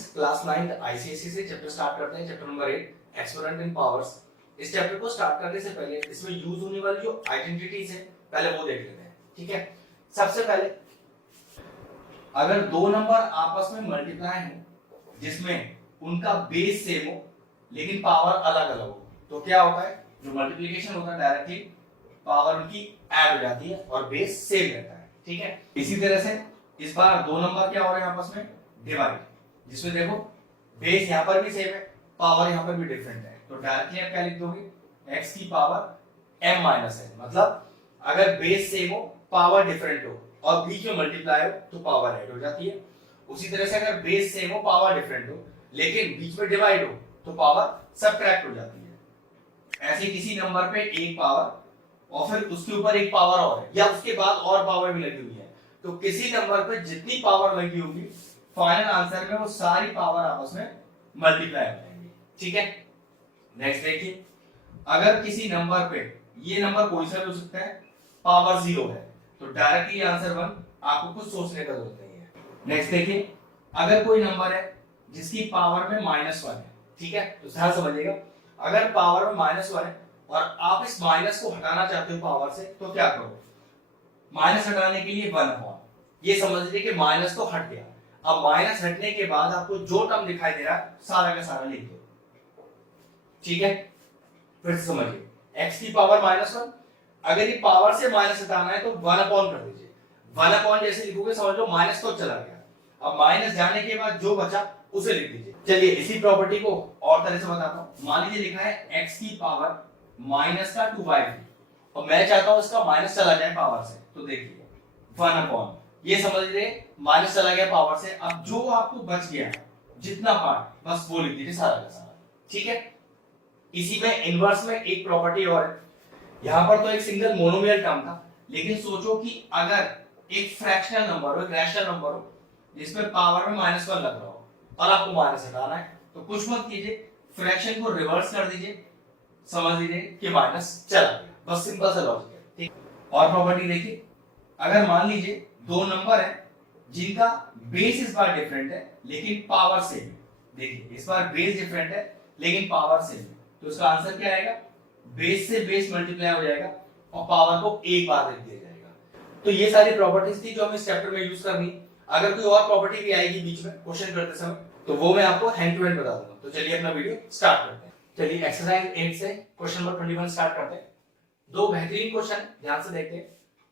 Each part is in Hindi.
फ्रेंड्स, क्लास 9 आईसीएसई से चैप्टर स्टार्ट करते हैं, चैप्टर नंबर 8 एक्सपोनेंट इन पावर्स। इस चैप्टर को स्टार्ट करने से पहले इसमें यूज होने वाली जो आइडेंटिटीज है पहले वो देख लेते हैं। ठीक है, सबसे पहले अगर दो नंबर आपस में मल्टीप्लाई हैं जिसमें उनका बेस सेम हो लेकिन पावर अलग अलग हो तो क्या होता है, जो मल्टीप्लिकेशन होता है डायरेक्टली पावर उनकी ऐड हो जाती है और बेस सेम रहता है। ठीक है, इसी तरह से इस बार दो नंबर क्या हो रहे हैं आपस में डिवाइड, जिसमें देखो बेस यहाँ पर भी सेम है, पावर यहाँ पर भी डिफरेंट है, तो डायरेक्टली आप क्या लिख दोगे, x की पावर m माइनस n। मतलब अगर बेस सेम हो पावर डिफरेंट हो और बीच में मल्टीप्लाई हो तो पावर ऐड हो जाती है। उसी तरह से अगर बेस सेम हो पावर डिफरेंट हो लेकिन बीच में डिवाइड हो तो पावर सबट्रैक्ट हो जाती है। ऐसे किसी नंबर पे एक पावर और फिर उसके ऊपर एक पावर और है या उसके बाद और पावर भी लगी हुई है, तो किसी नंबर पे जितनी पावर लगी होगी फाइनल आंसर में वो सारी पावर आपस में मल्टीप्लाई हो जाएंगी। ठीक है, नेक्स्ट देखिए, अगर किसी नंबर पे, ये नंबर कोई सा भी हो सकता है, पावर 0 है तो डायरेक्टली आंसर 1, आपको कुछ सोचने का जरूरत नहीं है। नेक्स्ट देखिए, अगर कोई नंबर है जिसकी पावर में -1 है, ठीक है, तो ध्यान समझिएगा, अगर पावर में -1 है और आप इस माइनस को हटाना चाहते हो पावर से तो क्या करो, माइनस हटाने के लिए 1/, ये समझ लीजिए कि माइनस तो हट गया। अब माइनस हटने के बाद आपको जो टर्म दिखाई दे रहा है सारा का सारा लिख दो। ठीक है, फिर से समझिए, x की पावर -1, अगर ये पावर से माइनस हटाना है तो 1/, कर दीजिए। 1/, जैसे लिखोगे समझ लो माइनस तो चला गया, अब माइनस जाने के बाद जो बचा उसे लिख दीजिए। चलिए इसी प्रॉपर्टी को और तरह से बताता हूं। मान लीजिए लिखा है x की पावर -2/3 और मैं चाहता हूं इसका माइनस चला जाए पावर से, तो देखिए 1/, ये समझ लीजिए माइनस चला गया पावर से। अब जो आपको बच गया जितना पार्ट बस वो लिख दीजिए सारा का सारा। ठीक है, इसी में इनवर्स में एक प्रॉपर्टी और है, यहां पर तो एक सिंगल मोनोमियल टर्म था, लेकिन सोचो कि अगर एक फ्रैक्शनल नंबर हो, एक रैशनल नंबर हो जिसमें पावर में -1 लग रहा हो और आपको माइनस हटाना है, तो कुछ मत कीजिए, फ्रैक्शन को रिवर्स कर दीजिए, समझ लीजिए कि माइनस चला गया, बस सिंपल सा लॉजिक है। ठीक, और प्रॉपर्टी देखिए, अगर मान लीजिए दो नंबर है जिनका बेस इस बार डिफरेंट है लेकिन पावर सेम है, देखिए इस बार बेस डिफरेंट है लेकिन पावर सेम है, तो इसका आंसर क्या आएगा, बेस से बेस मल्टीप्लाई हो जाएगा और पावर को एक बार लिख दिया जाएगा। तो ये सारी प्रॉपर्टीज थी जो हम इस चैप्टर में यूज करनी। अगर कोई और प्रॉपर्टी भी आएगी बीच में क्वेश्चन करते समय तो वो मैं आपको हैंड टू हैंड बता दूंगा। तो चलिए अपना वीडियो स्टार्ट करते हैं। चलिए एक्सरसाइज 8 से क्वेश्चन नंबर 21 स्टार्ट करते हैं। दो बेहतरीन क्वेश्चन ध्यान से देखते हैं।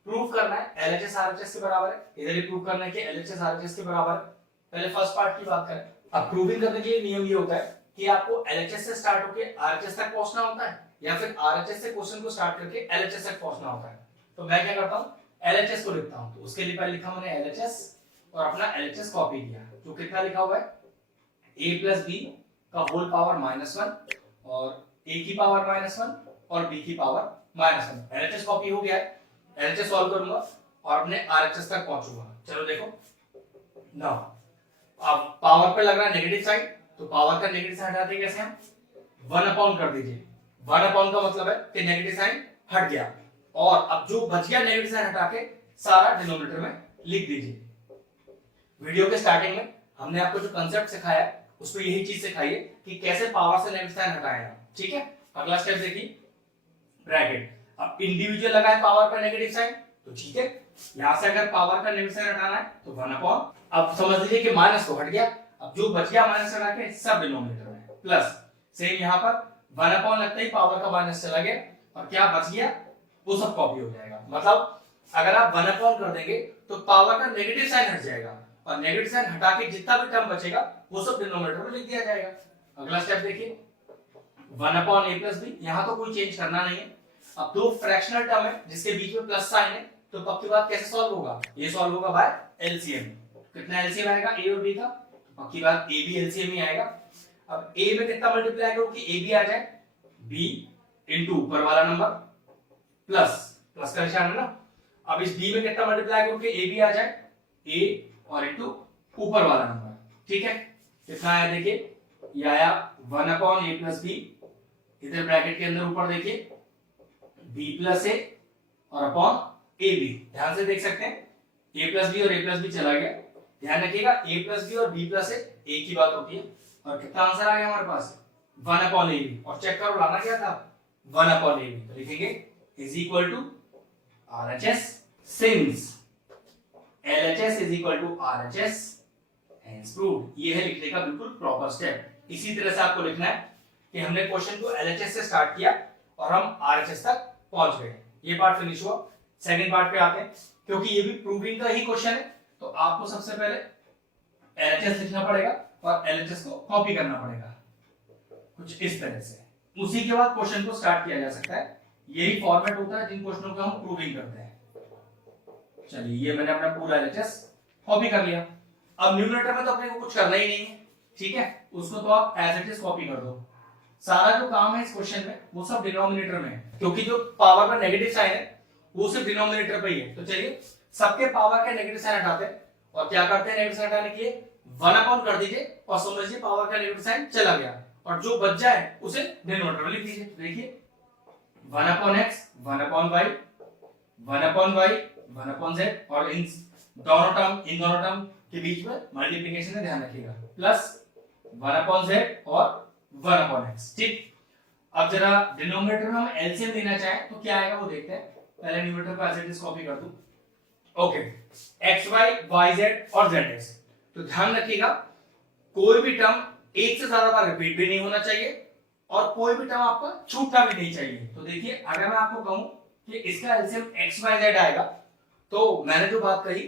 प्रूव करना है LHS RHS के बराबर है, इधर ही प्रूव करना है कि LHS RHS के बराबर है। पहले फर्स्ट पार्ट की बात करें। अब प्रूविंग करने के लिए नियम ये होता है कि आपको LHS से स्टार्ट होकर RHS तक पहुंचना होता है या फिर RHS से क्वेश्चन को स्टार्ट करके LHS तक पहुंचना होता है। तो मैं क्या करता हूं, LHS को लिखता हूं, तो उसके लिए पहले लिखा मैंने LHS और अपना LHS कॉपी किया, जो कितना लिखा हुआ है a + b का होल पावर -1 और a की पावर -1 और b की पावर -1। LHS कॉपी हो गया है, LHS सॉल्व करूंगा और अपने RHS तक पहुंचूंगा। चलो देखो ना, अब पावर पे लग रहा है नेगेटिव साइड, तो पावर का नेगेटिव साइड हटाते कैसे हम, 1/, कर दीजिए। 1/, का मतलब है कि नेगेटिव साइन हट गया और अब जो बच गया नेगेटिव साइन हटा के सारा डिनोमिनेटर में लिख दीजिए। वीडियो के स्टार्टिंग में हमने आपको जो कांसेप्ट सिखाया है उसमें यही चीज सिखाई है कि कैसे पावर से नेगेटिव साइन हटाएं। ठीक है, अगला स्टेप देखिए, ब्रैकेट। अब इंडिविजुअल लगा है पावर पर नेगेटिव साइन, तो ठीक है, यहां से अगर पावर का नेगेटिव साइन हटाना है तो 1/, अब समझ लीजिए कि माइनस तो हट गया, अब जो बच गया माइनस हटा के सब डिनोमिनेटर में प्लस, सेम यहां पर 1/, लगता ही पावर का माइनस चला गया और क्या बच गया वो सब कॉपी हो जाएगा। मतलब अगर आप 1/, कर देंगे तो पावर का नेगेटिव साइन हट जाएगा और नेगेटिव साइन हटा के जितना भी टर्म बचेगा वो सब डिनोमिनेटर में लिख दिया जाएगा। अगला स्टेप देखिए, 1/a + b, यहां तो कोई चेंज करना नहीं है। अब दो फ्रैक्शनल टर्म है जिसके बीच में प्लस साइन है, तो पक्की बात कैसे सॉल्व होगा, ये सॉल्व होगा बाय एलसीएम। कितना एलसीएम आएगा a और b का, पक्की बात a भी एलसीएम ही आएगा। अब a में कितना मल्टीप्लाई करो कि a भी आ जाए, b इनटू ऊपर वाला नंबर प्लस का निशान है ना, अब इस b में कितना मल्टीप्लाई करो कि a भी आ जाए, a और इनटू ऊपर वाला नंबर। ठीक है, कितना आया देखिए, ये आया 1/a + b, इधर ब्रैकेट के अंदर ऊपर देखिए b + a और अपॉन ab। ध्यान से देख सकते हैं a + b और a + b चला गया, ध्यान रखिएगा a प्लस बी और b प्लस ए एक ही बात होती है। और कितना आंसर आ गया हमारे पास 1/ab। और चेक करो लाना क्या था 1/ab। तो लिखेंगे is equal to RHS since LHS is equal to RHS hence proved. ये है लिखने का बिल्कुल प्रॉपर स्टेप। इसी तरह से आपको लिखना है कि हमने क्वेश्चन को LHS से स्टार्ट किया और हम RHS तक पहुंच गए। ये पार्ट फिनिश हुआ। सेकंड पार्ट पे आते हैं, क्योंकि ये भी प्रूविंग का ही क्वेश्चन है तो आपको सबसे पहले LHS लिखना पड़ेगा और LHS को कॉपी करना पड़ेगा कुछ इस तरह से। उसी के बाद क्वेश्चन को स्टार्ट किया जा सकता है। यही फॉर्मेट होता है जिन क्वेश्चनों को हम प्रूविंग करते हैं। चलिए ये मैंने अपना पूरा LHS कॉपी कर लिया। अब न्यूमरेटर में तो अपने को कुछ करना ही नहीं है, ठीक है, उसको तो आप एज इट इज कॉपी कर दो। सारा जो काम है इस क्वेश्चन में वो सब डिनोमिनेटर में है, क्योंकि जो पावर का नेगेटिव साइन है वो सिर्फ डिनोमिनेटर पे ही है। तो चलिए सबके पावर के नेगेटिव साइन हटाते हैं और क्या करते हैं नेगेटिव साइन हटाने के लिए 1 कर दीजिए और समझिए पावर का नेगेटिव साइन चला गया और जो बच जाए उसे डिनोमिनेटर में लिख दीजिए। देखिए 1/x 1/y 1/y 1/z और इन दोनों टर्म के बीच में मल्टीप्लिकेशन में ध्यान रखिएगा प्लस 1/z और 1/x। ठीक, अब जरा डिनोमिनेटर में हम एलसीएम लेना चाहें तो क्या आएगा वो देखते हैं। पहले न्यूमरेटर को एज इट इज कॉपी कर दूं। ओके, xy yz और zx। तो ध्यान रखिएगा कोई भी टर्म एक से ज्यादा बार रिपीट भी नहीं होना चाहिए और कोई भी टर्म आपका छूटना भी नहीं चाहिए। तो देखिए अगर मैं आपको कहूं कि इसका एलसीएम xyz आएगा तो मैंने जो बात कही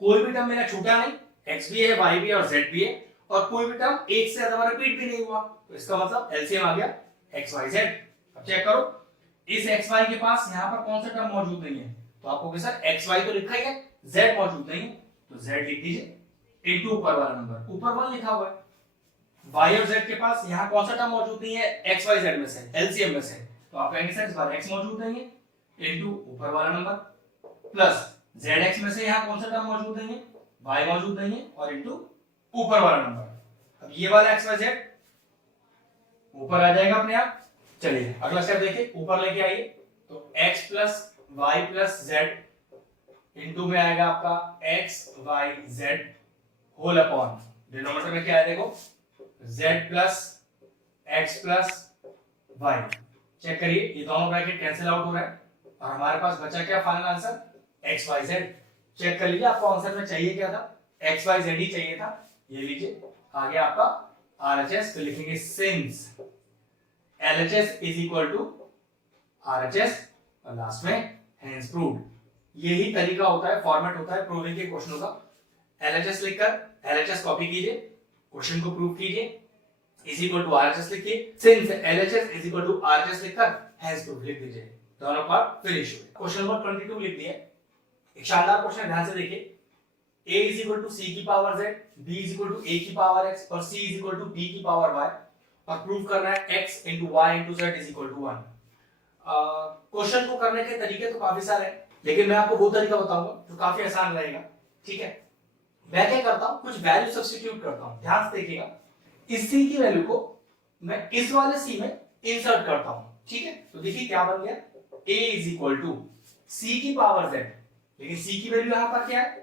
कोई भी टर्म मेरा छूटा नहीं, x भी है y भी है और z भी है और कोई भी टर्म एक से ज्यादा बार रिपीट भी नहीं हुआ, तो इसका मतलब एलसीएम आ गया xyz। अब चेक करो इस xy के पास यहां पर कौन सा टर्म मौजूद नहीं है, तो आपको सर xy तो लिखा ही है, z मौजूद नहीं है तो z लिख दीजिए इनटू ऊपर वाला नंबर, ऊपर 1 लिखा हुआ है। y और z के पास यहां कौन सा टर्म मौजूद नहीं है xyz में से, एलसीएम में से, तो आप कहेंगे सर इस बार x मौजूद नहीं है इनटू ऊपर वाला नंबर प्लस zx में से यहां कौन सा टर्म मौजूद नहीं है, y मौजूद नहीं है और इनटू ऊपर वाला नंबर। अब ये वाला xyz ऊपर आ जाएगा अपने आप। चलिए अगला स्टेप देखिए, ऊपर लेके आइए तो x plus y plus z into में आएगा आपका x y z whole upon denominator में क्या है देखो z plus x plus y। Check करिए ये दोनों ब्रैकेट कैंसिल आउट हो रहा है और हमारे पास बचा क्या final answer x y z। Check कर लीजिए आपको आंसर में चाहिए क्या था, x y z ही चाहिए था। ये लीजिए आ गया आपका RHS। तो लिखेंगे since LHS is equal to RHS और लास्ट में हेंस प्रूव्ड। यही तरीका होता है, फॉर्मेट होता है प्रूविंग के क्वेश्चनों का। LHS लिखकर LHS कॉपी कीजिए, क्वेश्चन को प्रूव कीजिए, इज इक्वल टू RHS लिखिए, since LHS is equal to RHS लिखकर हेंस प्रूव्ड लिख दीजिए। दोनों पार्ट फिनिश हुए। क्वेश्चन नंबर 22 लिख दिया। एक शानदार क्वेश्चन ध्यान से देखिए, a is equal to c की power z, b is equal to a की पावर x और c is equal to b की पावर y और प्रूव करना है x into y into z is equal to 1। Question को करने के तरीके तो काफी सारे हैं, लेकिन मैं आपको वो तरीका बताऊंगा जो काफी आसान रहेगा। ठीक है, मैं क्या करता हूं कुछ वैल्यू सब्स्टिट्यूट करता हूं। ध्यान से देखिएगा, इस c की वैल्यू को मैं इस वाले c में इंसर्ट करता हूं। ठीक है, तो देखिए क्या बन गया a is equal to c की पावर z, लेकिन c की वैल्यू यहां पर क्या है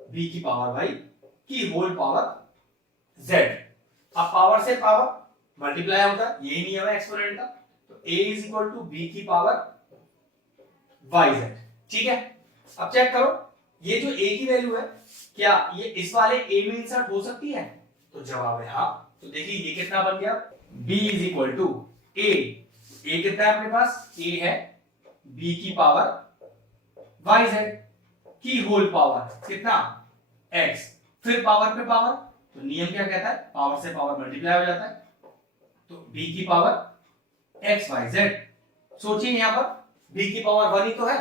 b की पावर y की होल पावर z। अब पावर से पावर मल्टीप्लाई होता है, यही नियम है एक्सपोनेंट का। तो a is equal to b की पावर yz। ठीक है, अब चेक करो ये जो a की वैल्यू है क्या ये इस वाले a में इंसर्ट हो सकती है, तो जवाब है हाँ। तो देखिए ये कितना बन गया b is equal to a कितना है अपने पास a है b की पावर yz की होल पावर कितना x, फिर पावर पे पावर, तो नियम क्या कहता है पावर से पावर मल्टीप्लाई हो जाता है, तो b की पावर x y z। सोचिए यहां पर b की पावर 1 ही तो है,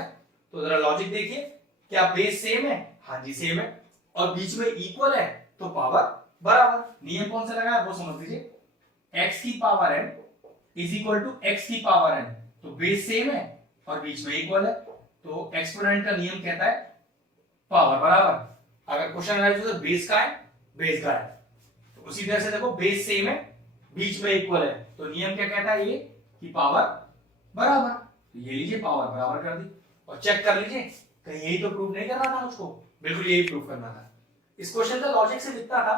तो जरा लॉजिक देखिए क्या बेस सेम है, हाँ जी सेम है, और बीच में इक्वल है तो पावर बराबर। नियम कौन सा लगा है वो समझ लीजिए, x की power n is equal to x की पावर n, तो बेस सेम है और बीच में इक्वल है, तो एक्सपोनेंट का नियम कहता है पावर बराबर। अगर क्वेश्चन है तो बेस का है बेस का है, तो उसी तरह से देखो बेस सेम है बीच में इक्वल है, तो नियम क्या कहता है ये कि पावर बराबर। तो ये लीजिए पावर बराबर कर दी और चेक कर लीजिए कहीं यही तो प्रूव नहीं करना था मुझको, बिल्कुल यही प्रूव करना था। इस क्वेश्चन का लॉजिक सिर्फ इतना था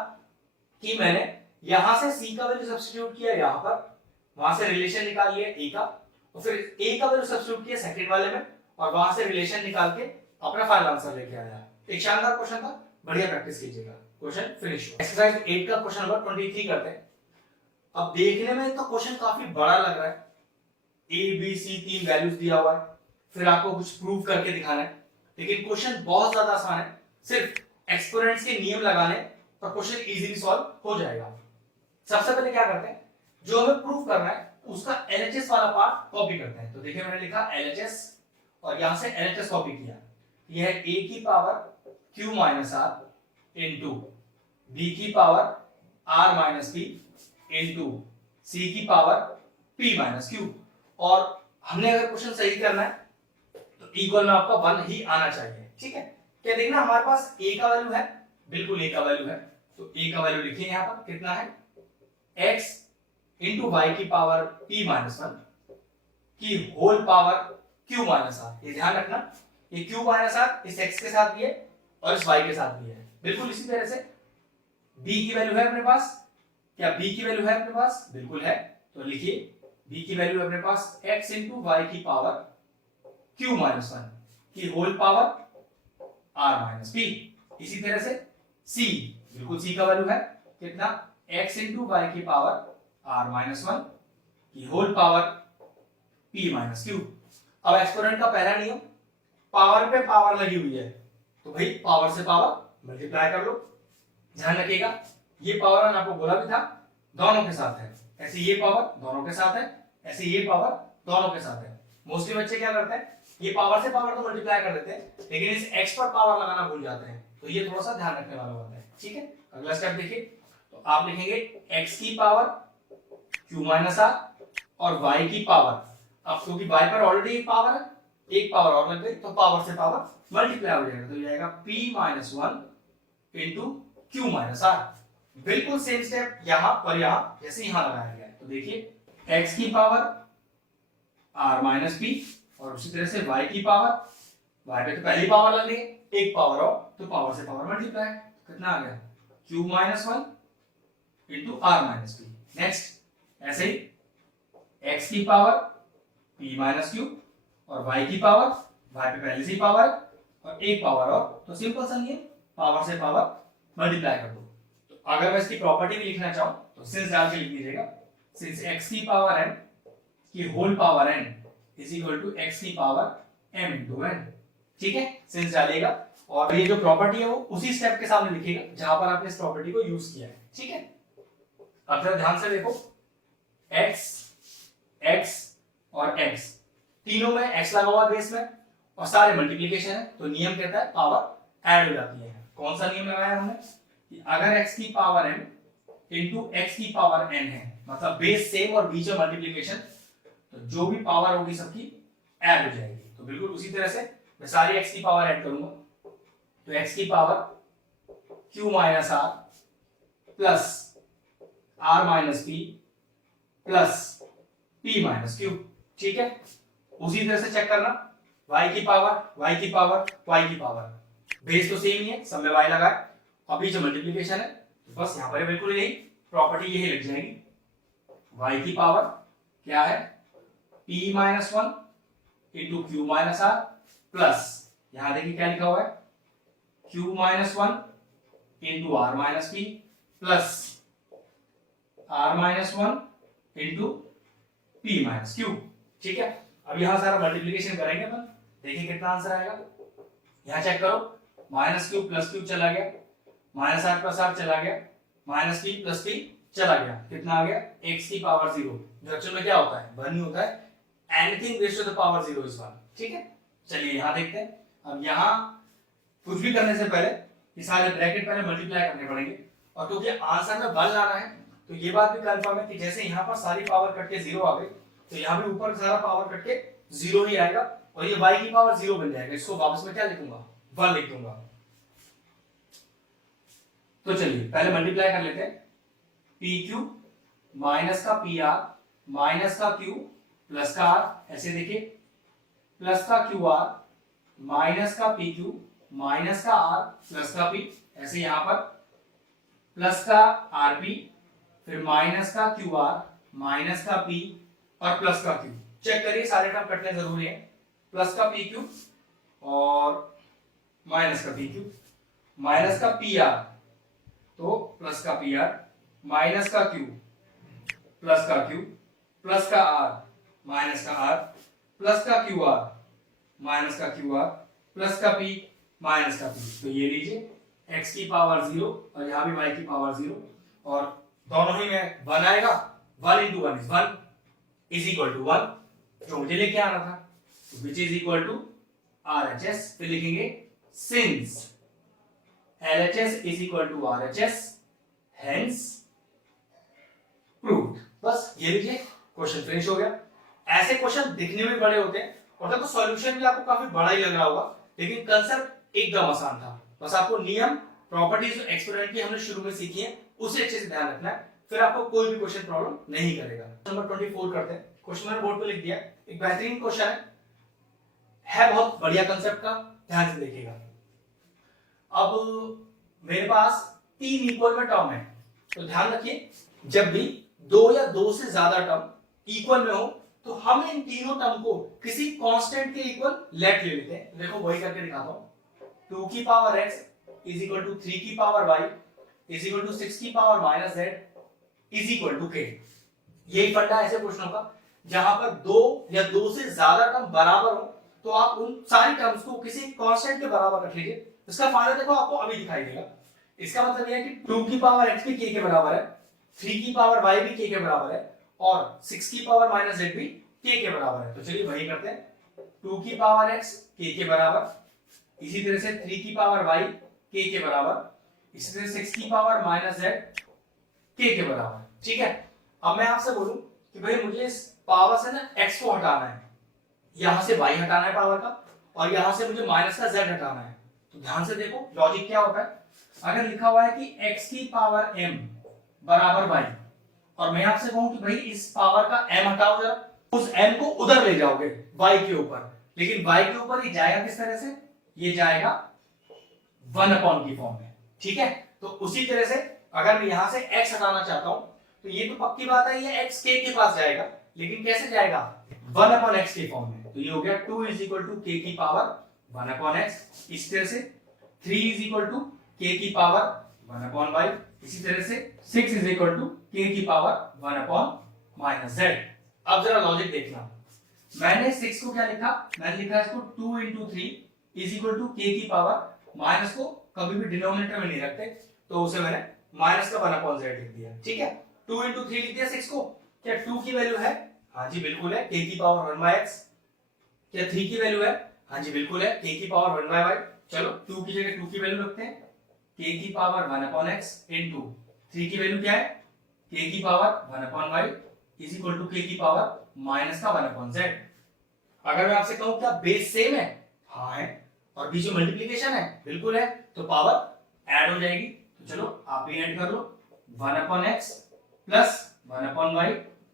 कि मैंने यहां से सी का वैल्यू सब्स्टिट्यूट किया यहां पर, वहां से रिलेशन निकाल लिया ए का, और फिर ए का वैल्यू सब्स्टिट्यूट किया सेकंड वाले में, और वहां से रिलेशन निकाल के अपना फाइनल आंसर लेके आया। एक शानदार क्वेश्चन था, बढ़िया प्रैक्टिस कीजिएगा। क्वेश्चन फिनिश हुआ। एक्सरसाइज 8 का क्वेश्चन नंबर 23 करते हैं। अब देखने में तो क्वेश्चन काफी बड़ा लग रहा है, ए बी सी 3 वैल्यूज दिया हुआ है, फिर आपको कुछ प्रूव करके दिखाना है, लेकिन क्वेश्चन बहुत ज्यादा आसान है। सिर्फ एक्सपोनेंट्स के नियम लगाने पर क्वेश्चन इजीली सॉल्व हो जाएगा। सबसे पहले क्या करते हैं, जो हमें प्रूव करना है उसका एलएचएस वाला पार्ट कॉपी करते हैं। तो देखिए मैंने लिखा एलएचएस और यहां से एलएचएस कॉपी किया। यह है a की power q minus r into b की power r minus p into c की पावर p माइनस q। और हमने अगर क्वेश्चन सही करना है तो इक्वल में आपका 1 ही आना चाहिए। ठीक है, क्या देखना हमारे पास a का वैल्यू है, बिल्कुल a का वैल्यू है, तो a का वैल्यू लिखिए यहां पर कितना है, x इंटू वाई की पावर p माइनस 1 की whole power q minus r। ये ध्यान रखना, ये q माइनस r इस x के साथ भी है और इस y के साथ भी है। बिल्कुल इसी तरह से b की वैल्यू है अपने पास, क्या b की वैल्यू है अपने पास, बिल्कुल है, तो लिखिए b की वैल्यू अपने पास x इंटू वाई की पावर q माइनस 1 की whole power r minus p। इसी तरह से c, बिल्कुल c का वैल्यू है कितना, x इंटू वाई की पावर r माइनस 1 की whole power p minus q। अब एक्सपोनेंट का पहला नियम, पावर पे पावर लगी हुई है तो भाई पावर से पावर मल्टीप्लाई कर लो। ध्यान रखिएगा ये पावर मैंने आपको बोला भी था दोनों के साथ है, ऐसे ये पावर दोनों के साथ है, ऐसे ये पावर दोनों के साथ है। मोस्टली बच्चे क्या करते हैं, ये पावर से पावर तो मल्टीप्लाई कर देते हैं लेकिन इस x पर पावर लगाना भूल जाते हैं, तो ये थोड़ा सा ध्यान रखने वाला बात है। ठीक है, अगला स्टेप देखिए, तो आप लिखेंगे x की पावर q माइनस r और y की पावर, अब क्योंकि y पर ऑलरेडी एक पावर है, एक पावर और लग गई तो पावर से पावर मल्टीप्लाई हो जाएगा, तो ये आएगा p minus 1 into q minus r। बिल्कुल सेम स्टेप यहां पर यहां जैसे यहां लगाया गया है। तो देखिए x की पावर r माइनस p और उसी तरह से y की पावर, y पे तो पहली पावर लग रही है, एक पावर और तो पावर से पावर मल्टीप्लाई, कितना आ गया q minus 1 into r minus p। Next ऐसे ही x की पावर p माइनस q और y की पावर, y पे पहले से ही पावर और एक पावर और, तो सिंपल सा नियम पावर से पावर मल्टीप्लाई कर दो। तो अगर मैं इसकी प्रॉपर्टी भी लिखना चाहूं तो सिंस डाल के लिख दीजिएगा, सिंस x की पावर n की whole power n is equal to x की पावर m इनटू n। ठीक है, सिंस डालिएगा और ये जो प्रॉपर्टी है वो उसी स्टेप के सामने लिखिएगा जहां पर आपने इस प्रॉपर्टी को यूज किया है। ठीक है, अब जरा ध्यान से देखो, x x और x तीनों में x लगा हुआ बेस में और सारे मल्टीप्लिकेशन है, तो नियम कहता है पावर ऐड हो जाती है। कौन सा नियम लगाया हमने कि अगर x की पावर m इंटू x की पावर n है, मतलब बेस सेम और बीच में मल्टीप्लिकेशन, तो जो भी पावर होगी सबकी ऐड हो जाएगी। तो बिल्कुल उसी तरह से मैं सारी x की पावर ऐड करूंगा, तो x की power q minus r plus r minus p plus p minus q। ठीक है, उसी तरह से चेक करना y की पावर y की पावर y की पावर, बेस तो सेम ही है, सब में y लगा है, अभी जो मल्टीप्लिकेशन है तो बस यहां पर बिल्कुल यही प्रॉपर्टी यही लग जाएगी। y की पावर क्या है p minus 1 into Q minus r plus, यहां देखिए क्या लिखा हुआ है q minus 1 into r minus p plus r minus 1 into p minus q। ठीक है, अब यहां सारा मल्टीप्लिकेशन करेंगे अपन, देखिए कितना आंसर आएगा। यहां चेक करो, माइनस क्यू प्लस क्यू चला गया, माइनस आर प्लस आर चला गया, माइनस पी प्लस पी चला गया, कितना आ गया x की पावर 0, जो एक्चुअल में क्या होता है 1 ही होता है, anything raise to the power 0 is 1। ठीक है, चलिए यहां देखते हैं। अब यहां कुछ भी करने से पहले ये सारे ब्रैकेट पहले मल्टीप्लाई करने पड़ेंगे, और क्योंकि आंसर में 1 लाना है तो ये बात भी कंफर्म है कि जैसे यहां पर सारी पावर कट के 0 आ गई तो यहां भी ऊपर सारा पावर कट के 0 ही आएगा और ये y की पावर 0 बन जाएगा। इसको वापस में क्या लिखूंगा 1 लिख दूंगा। तो चलिए पहले मल्टीप्लाई कर लेते हैं, पी क्यू माइनस का पी आर माइनस का क्यू प्लस का आर, ऐसे देखिए प्लस का क्यू आर माइनस का पी क्यू माइनस का आर प्लस का पी, ऐसे यहाँ पर प्लस का आरपी, फिर माइनस का क्यू आर, माइनस का पी और प्लस का क्यू। चेक करिए सारे टर्म कटने जरूरी है। प्लस का पी क्यू और माइनस का पी क्यू, माइनस का पी आर तो प्लस का पी आर, माइनस का क्यू प्लस का क्यू, प्लस का आर माइनस का आर, प्लस का क्यू आर माइनस का क्यू आर, प्लस का पी माइनस का पी। तो ये लीजिए x की पावर 0 और यहाँ भी y की पावर 0 और दोनों ही में 1 आएगा। 1 into 1 is 1 is equal to 1 जो मुझे लेके आना था, which is equal to RHS। फिर लिखेंगे since LHS is equal to RHS hence proved। बस ये लीजिए क्वेश्चन फिनिश हो गया। ऐसे क्वेश्चन दिखने में बड़े होते हैं और तब तो सॉल्यूशन भी आपको काफी बड़ा ही लग रहा होगा, लेकिन कंसेप्ट एकदम आसान था। बस आपको नियम, प्रॉपर्टीज जो एक्सपेरिमेंट की हमने शुरू में सीखी है उसे अच्छे से ध्यान रखना है, फिर आपको कोई भी क्वेश्चन प्रॉब्लम नहीं करेगा। नंबर 24 करते हैं। क्वेश्चन मैंने बोर्ड पे लिख दिया, एक बेहतरीन क्वेश्चन है बहुत बढ़िया कंसेप्ट का, ध्यान से देखिएगा। अब मेरे पास 3 इक्वल में टर्म है, तो ध्यान रखिए जब भी 2 या 2 से ज्यादा टर्म इक्वल में हो तो हम इन तीनों टर्म को किसी कांस्टेंट के इक्वल लेट ले लेते हैं। देखो वही करके दिखाता हूं। 2 की power x is equal to 3 की power y is equal to 6 की power minus z is equal to k। यही फंडा ऐसे प्रश्नों का जहां पर 2 या 2 से ज्यादा टर्म बराबर हो तो आप उन सारी टर्म्स को किसी कांस्टेंट के बराबर रख लीजिए। इसका फायदा देखो आपको अभी दिखाई देगा। इसका मतलब यह है कि 2 की पावर x भी k के बराबर है, 3 की पावर y भी k के बराबर है और 6 की पावर माइनस z भी k के बराबर है। तो चलिए वही करते हैं। 2 की पावर x k के बराबर, इसी तरह से 3 की पावर y k के बराबर, इसी तरह 6 की पावर माइनस z k के बराबर। ठीक है, अब मैं आपसे बोलूं कि भाई मुझे इस पावर से ना x को हटाना है, यहां से y हटाना है पावर का और यहां से मुझे माइनस का z हटाना है। तो ध्यान से देखो लॉजिक क्या होता है। अगर लिखा हुआ है कि x की पावर m बराबर y और मैं आपसे कहूं कि भाई इस पावर का m हटाओ जरा, उस m को उधर ले जाओगे y के ऊपर, लेकिन y के ऊपर ये जाएगा किस तरह से, ये जाएगा 1 अपॉन की फॉर्म में। ठीक है, तो उसी तरह से अगर मैं यहां से x हटाना चाहता हूं तो ये तो पक्की बात है ये x k के पास जाएगा, लेकिन कैसे जाएगा 1 अपॉन x के फॉर्म में। तो ये हो गया 2 इज इक्वल टू k की पावर 1 अपॉन x। इस तरह से 3 इज इक्वल टू k की पावर 1 अपॉन y। इसी तरह से 6 इज इक्वल टू k की पावर 1 अपॉन माइनस z। अब जरा लॉजिक देखना, मैंने 6 को क्या लिखा, मैंने लिखा इसको 2 into 3 is equal to k की पावर, माइनस को कभी भी डिनोमिनेटर में नहीं रखते तो उसे मैंने माइनस का 1 अपॉन z लिख दिया। ठीक है, 2 into 3 लिख दिया 6 को। क्या 2 की वैल्यू है, हाँ जी बिल्कुल है, k की पावर 1 by x। क्या 3 की वैल्यू है, हाँ जी बिल्कुल है, k की पावर 1 by y। चलो 2 की जगह 2 की वैल्यू रखते हैं, k की पावर 1 अपॉन x इनटू 3 की वैल्यू क्या है, k की power 1 upon y is equal to k की पावर माइनस का 1 अपॉन z। अगर मैं आपसे कहूं क्या बेस सेम है, हाँ है, और बीच में मल्टीप्लिकेशन है, बिल्कुल है, तो पावर ऐड हो जाएगी। तो चलो आप भी ऐड कर लो, 1 upon x plus 1 upon y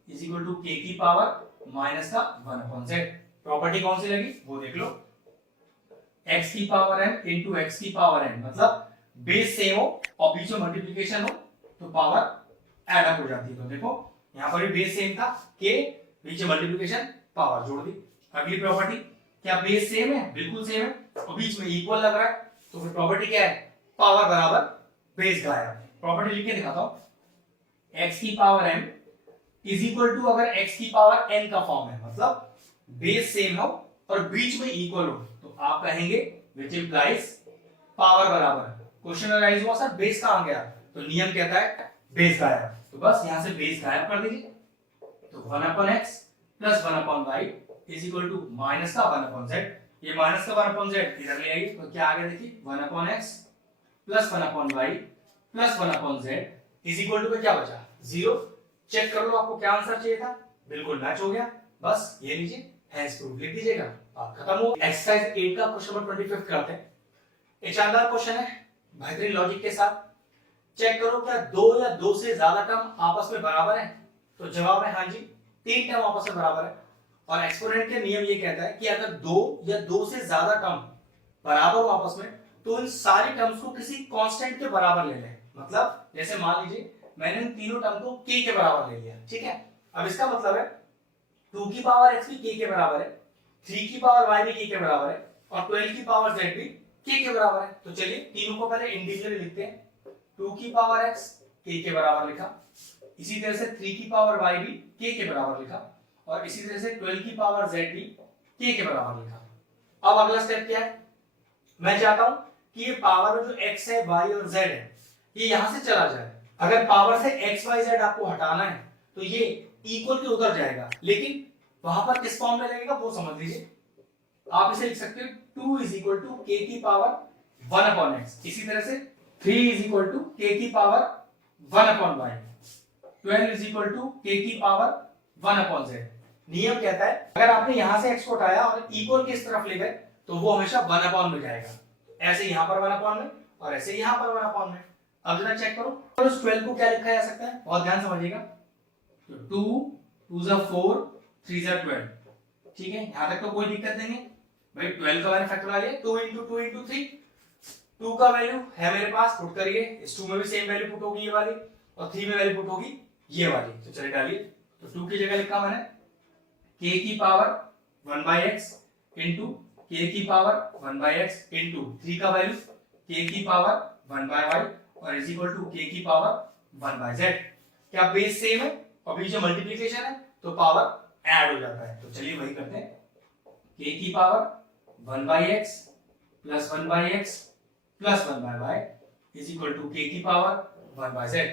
is equal to k की पावर माइनस का 1 अपॉन z। प्रॉपर्टी कौन सी लगी वो देख लो, x की पावर n इनटू x की पावर n, मतलब बेस सेम हो और बीच में मल्टीप्लिकेशन हो तो पावर ऐड अप हो जाती है। तो देखो यहां पर भी बेस सेम था, k बीच में मल्टीप्लिकेशन पावर जोड़ दी। अगली प्रॉपर्टी, क्या बेस सेम है, बिल्कुल सेम है और बीच में इक्वल लग रहा है, तो फिर प्रॉपर्टी क्या है, पावर बराबर बेस गायब। प्रॉपर्टी लिख के दिखाता हूं, x की power m is equal to, अगर x की पावर n का फॉर्म है मतलब बेस सेम हो और बीच में इक्वल हो तो आप कहेंगे विच इंप्लाइज पावर बराबर। क्वेश्चन अराइज हुआ सर बेस कहां गया, तो नियम कहता है बेस गायब, तो बस यहां से बेस गायब कर दीजिए। तो 1 upon x plus 1 upon y is equal to minus का 1 अपॉन z। ये माइनस का 1 अपॉन z इधर ले आइए, तो क्या आ गया देखिए 1 upon x plus 1 upon y plus 1 upon z is equal to क्या बचा 0। चेक कर लो आपको क्या आंसर चाहिए था, बिल्कुल मैच हो गया। बस ये लीजिए हैंस प्रूफ लिख दीजिएगा, बात खत्म हो। एक्सरसाइज 8 का क्वेश्चन नंबर 25 करते हैं। ये शानदार क्वेश्चन है बेहतरीन लॉजिक के साथ। चेक करो क्या 2 या 2 से ज्यादा टर्म आपस में बराबर है, तो जवाब है हाँ जी 3 टर्म आपस में बराबर है। और एक्सपोनेंट के नियम ये कहता है कि अगर 2 या 2 से ज्यादा टर्म बराबर हो आपस में तो इन सारी टर्म्स को किसी कांस्टेंट के बराबर ले लें। मतलब जैसे मान लीजिए मैंने इन तीनों टर्म को k के बराबर ले लिया, ठीक है। अब इसका मतलब है 2 की पावर x भी k के बराबर है, 3 की पावर y भी k के बराबर है और 12 की पावर z भी k के बराबर है। तो चलिए तीनों को पहले इंडिविजुअली लिखते हैं। 2 की पावर x k के बराबर लिखा, इसी तरह से 3 की पावर y भी k के बराबर लिखा और इसी तरह से 12 की पावर z भी k के बराबर लिखा। अब अगला स्टेप क्या है, मैं चाहता हूं कि ये पावर में जो x है, y और z है ये यहां से चला जाए। अगर पावर से x y z आपको हटाना है तो ये इक्वल के उधर जाएगा, लेकिन वहां पर किस फॉर्म में लगेगा वो समझ लीजिए। आप इसे लिख सकते हो 2 इज इक्वल टू k की पावर 1 अपॉन x, इसी तरह से 3 इज इक्वल टू k की power 1 upon y, 12 is equal to k की पावर 1 अपॉन z। नियम कहता है अगर आपने यहां से x को हटाया और इक्वल के इस तरफ ले गए तो वो हमेशा 1 अपॉन में जाएगा। ऐसे यहां पर 1 अपॉन में और ऐसे यहां पर 1 अपॉन में। अब जरा चेक करो और उस 12 को क्या लिखा जा सकता है, बहुत ध्यान समझिएगा। तो 2 2 जा 4 3 जा 12, ठीक है, यहां तक तो कोई दिक्कत नहीं है भाई। 12 का मैंने फैक्टर लिया 2 into 2 into 3, 2 का वैल्यू है मेरे पास, पुट करिए। इस 2 में भी सेम वैल्यू पुट होगी ये वाली और 3 में वैल्यू पुट होगी ये वाली। तो चलिए डालिए। तो 2 की जगह लिखा मैंने k की पावर 1/x into k की पावर 1/x into 3 का वैल्यू k की पावर 1/y और इज इक्वल टू k की पावर 1/z। क्या बेस सेम है और बीच में मल्टीप्लिकेशन है तो पावर ऐड हो जाता है। तो चलिए वही करते हैं, k की power 1/x plus 1/x plus 1/y is equal to k की पावर 1/z।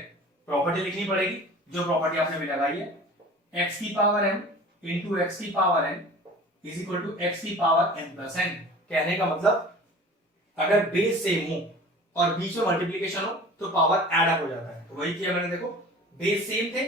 प्रॉपर्टी लिखनी पड़ेगी जो प्रॉपर्टी आपने भी लगाई है, x की पावर m इंटू x की power n is equal to x की पावर n प्लस n। कहने का मतलब अगर बेस सेम हो और बीच में मल्टीप्लिकेशन हो तो पावर ऐड अप हो जाता है। तो वही किया मैंने, देखो बेस सेम थे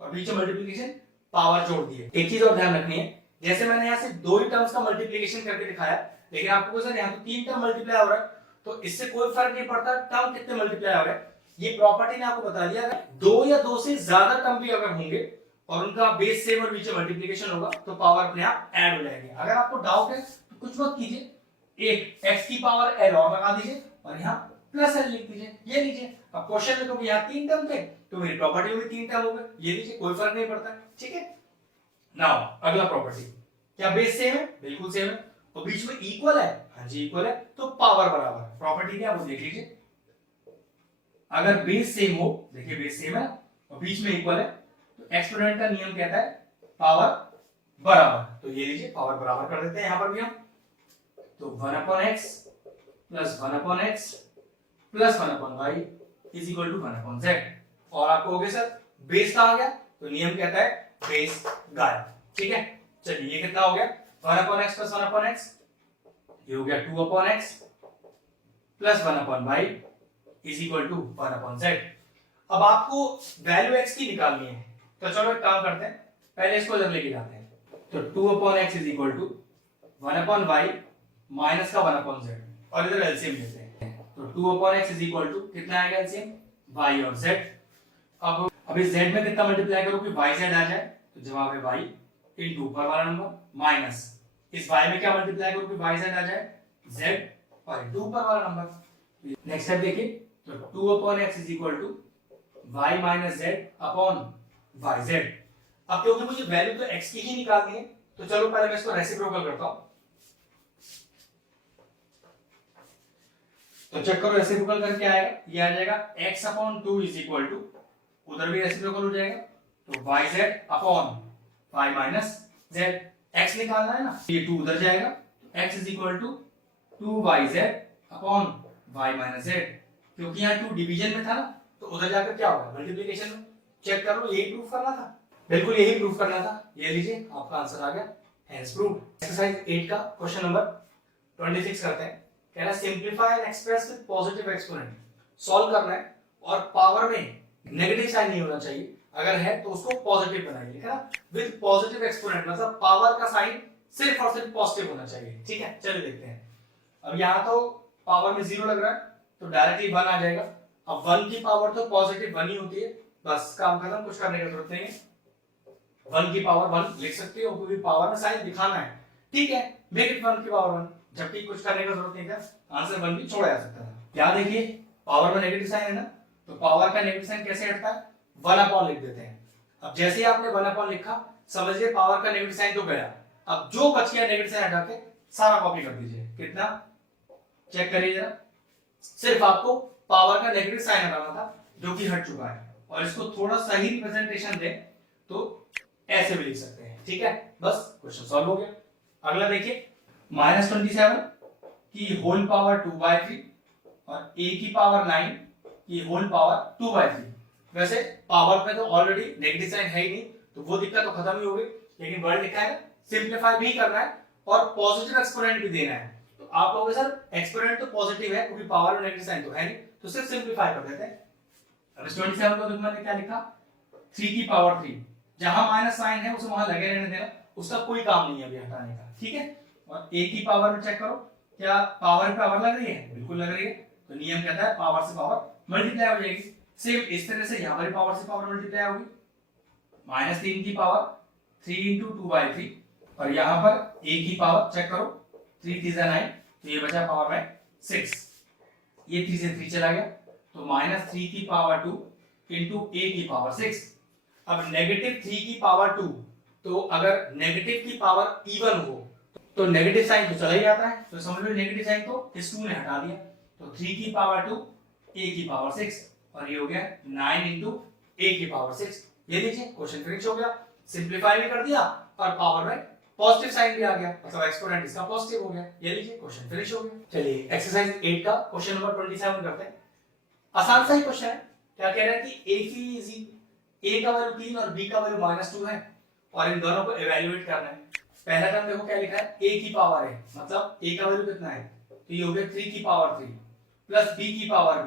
और बीच में मल्टीप्लिकेशन पावर जोड़ दिए। एक चीज और ध्यान रखनी है, जैसे मैंने यहाँ से दो ही टर्म्स का मल्टीप्लिकेशन करके दिखाया, लेकिन आपको सर यहाँ तो 3 टर्म मल्टीप्लाई हो रहा है तो इससे कोई फर्क नहीं पड़ता टर्म कितने मल्टीप्लाई हो रहे हैं। ये प्रॉपर्टी ने आपको बता दिया अगर 2 या 2 से ज्यादा टर्म भी अगर होंगे और उनका बेस सेम और बीच में मल्टीप्लिकेशन होगा तो पावर अपने आप ऐड हो जाएगी। अगर आपको डाउट है तो कुछ मत कीजिए, एक x की पावर l और लगा दीजिए और यहाँ प्लस l लिख दीजिए। ये लीजिए, अब क्वेश्चन में क्योंकि यहाँ 3 टर्म थे तो मेरी प्रॉपर्टी में भी 3 टर्म हो गए, ये लीजिए, कोई फर्क नहीं पड़ता, ठीक है। नाउ अगला प्रॉपर्टी, क्या बेस सेम है? बिल्कुल सेम है। और बीच में इक्वल है? हाँ जी इक्वल है, तो पावर बराबर है। प्रॉपर्टी क्या है वो देख लीजिए, अगर बेस सेम हो, देखिए बेस सेम है और बीच में इक्वल है तो एक्सपोनेंट का नियम कहता है पावर बराबर। तो ये लीजिए पावर बराबर कर देते हैं यहां पर भी हम। तो 1/x plus 1/x plus 1/y is equal to 1/z। और आपको हो गया सर बेस का आ गया तो नियम कहता है बेस गायब, ठीक है। चलिए ये कितना हो गया 1/x प्लस 1/x, ये हो गया 2/x plus 1/y is equal to 1/z। अब आपको वैल्यू x की निकालनी है तो चलो एक काम करते हैं, पहले इसको इधर लेके जाते हैं। तो 2/x is equal to 1/y minus का 1/z और इधर एलसीएम लेते हैं। तो 2/x इज इक्वल टू कितना आएगा एलसीएम, y और z। अब इस z में कितना मल्टीप्लाई करो कि yz आ जाए तो जवाब है y इनटू ऊपर वाला नंबर माइनस इस y में क्या मल्टीप्लाई करो कि yz आ जाए z और इनटू ऊपर वाला नंबर। नेक्स्ट स्टेप देखिए, तो 2/x is equal to y minus z upon yz। अब क्योंकि मुझे वैल्यू तो x की ही निकालनी है तो चलो पहले मैं इसको रेसिप्रोकल करता हूं। तो चेक करो रेसिप्रोकल करके आएगा, ये आ जाएगा x upon 2 is equal to, उधर भी रेसिप्रोकल हो जाएगा तो yz upon y minus z। x निकालना है ना, ये 2 उधर जाएगा तो x is equal to 2yz upon y minus z। क्योंकि यहाँ 2 डिवीजन में था ना तो उधर जाकर क्या होगा मल्टीप्लिकेशन में। चेक करो यही प्रूफ करना था, बिल्कुल यही प्रूफ करना था। ये लीजिए आपका आंसर आ गया, हेंस प्रूव्ड। एक्सरसाइज 8 का क्वेश्चन नंबर 26 करते हैं। कह रहा है simplify and express with positive exponent. Solve करना है और पावर में नेगेटिव साइन नहीं होना चाहिए, अगर है तो उसको पॉजिटिव बनाइए, ठीक है ना। विद पॉजिटिव एक्सपोनेंट मतलब पावर का साइन सिर्फ और सिर्फ पॉजिटिव होना चाहिए, ठीक है। चलिए देखते हैं। अब यहाँ तो पावर में 0 लग रहा है तो डायरेक्टली 1 आ जाएगा। अब 1 की पावर तो पॉजिटिव 1 ही होती है, बस काम खत्म, कुछ करने की जरूरत नहीं है। 1 की पावर 1 लिख सकते हो क्योंकि पावर में साइन दिखाना है, ठीक है। मेक इट 1 की पावर 1। जबकि कुछ करने का जरूरत नहीं था, आंसर 1 भी छोड़ा जा सकता था। क्या देखिए, पावर में नेगेटिव साइन है ना, तो पावर का नेगेटिव साइन कैसे हटता है, 1 लिख देते हैं। अब जैसे ही आपने 1 लिखा, समझिए पावर का नेगेटिव साइन तो गया, अब जो बच गया नेगेटिव साइन हटा के सारा कॉपी कर दीजिए। कितना, चेक करिए जरा, सिर्फ आपको पावर का नेगेटिव साइन हटाना था जो कि हट चुका है, और इसको थोड़ा सही रिप्रेजेंटेशन दे तो ऐसे भी लिख सकते हैं। ठीक है, बस क्वेश्चन सॉल्व हो गया। अगला देखिए, -27 की होल पावर 2/3 और a की पावर 9 की होल पावर 2/3। वैसे पावर पे तो ऑलरेडी नेगेटिव साइन है ही नहीं, तो वो दिक्कत तो खत्म ही हो गई, लेकिन वर्ड लिखा है ना, सिंप्लीफाई भी करना है और पॉजिटिव एक्सपोनेंट भी देना है। तो आप कहोगे सर एक्सपोनेंट तो पॉजिटिव है क्योंकि पावर में नेगेटिव साइन तो है नहीं, तो सिर्फ सिंप्लीफाई कर देते हैं। अब इस 27 को देखो मैंने क्या लिखा, 3 की पावर 3, जहां माइनस साइन है उसे वहां लगे रहने देना, उसका कोई काम नहीं है अभी हटाने का। ठीक है, और a की पावर में चेक करो, क्या पावर पे पावर लग रही है, बिल्कुल लग रही है, तो नियम कहता है पावर से पावर मल्टीप्लाई हो जाएगी। सेम इस तरह से यहां पर पावर से पावर मल्टीप्लाई होगी, -3 की पावर 3 × 2/3, और यहां पर a की पावर चेक करो, 3 3 9, तो ये बचा पावर में 6, ये 3 से 3 चला गया, तो -3 की पावर 2 × a की पावर 6। अब -3 की पावर 2, तो अगर नेगेटिव की पावर इवन हो तो नेगेटिव साइन तो चला ही जाता है, तो समझ लो नेगेटिव साइन तो इस 2 ने हटा दिया, तो 3 की पावर 2 a की पावर 6, और ये हो गया 9 × a की पावर 6। ये देखिए क्वेश्चन फिनिश हो गया, सिंप्लीफाई भी कर दिया और पावर में पॉजिटिव साइन भी आ गया, मतलब एक्सपोनेंट इसका पॉजिटिव हो गया। ये लीजिए क्वेश्चन फिनिश हो गया। चलिए एक्सरसाइज 8 का क्वेश्चन नंबर 27 करते हैं। आसान सा ही क्वेश्चन है, क्या कह रहा है कि a का वैल्यू 3 और b का वैल्यू -2 है, और इन दोनों को इवैल्यूएट करना है। पहला टर्म देखो क्या लिखा है, a की पावर है, मतलब a का वैल्यू कितना है, तो ये हो गया 3 की पावर 3 प्लस b की पावर b,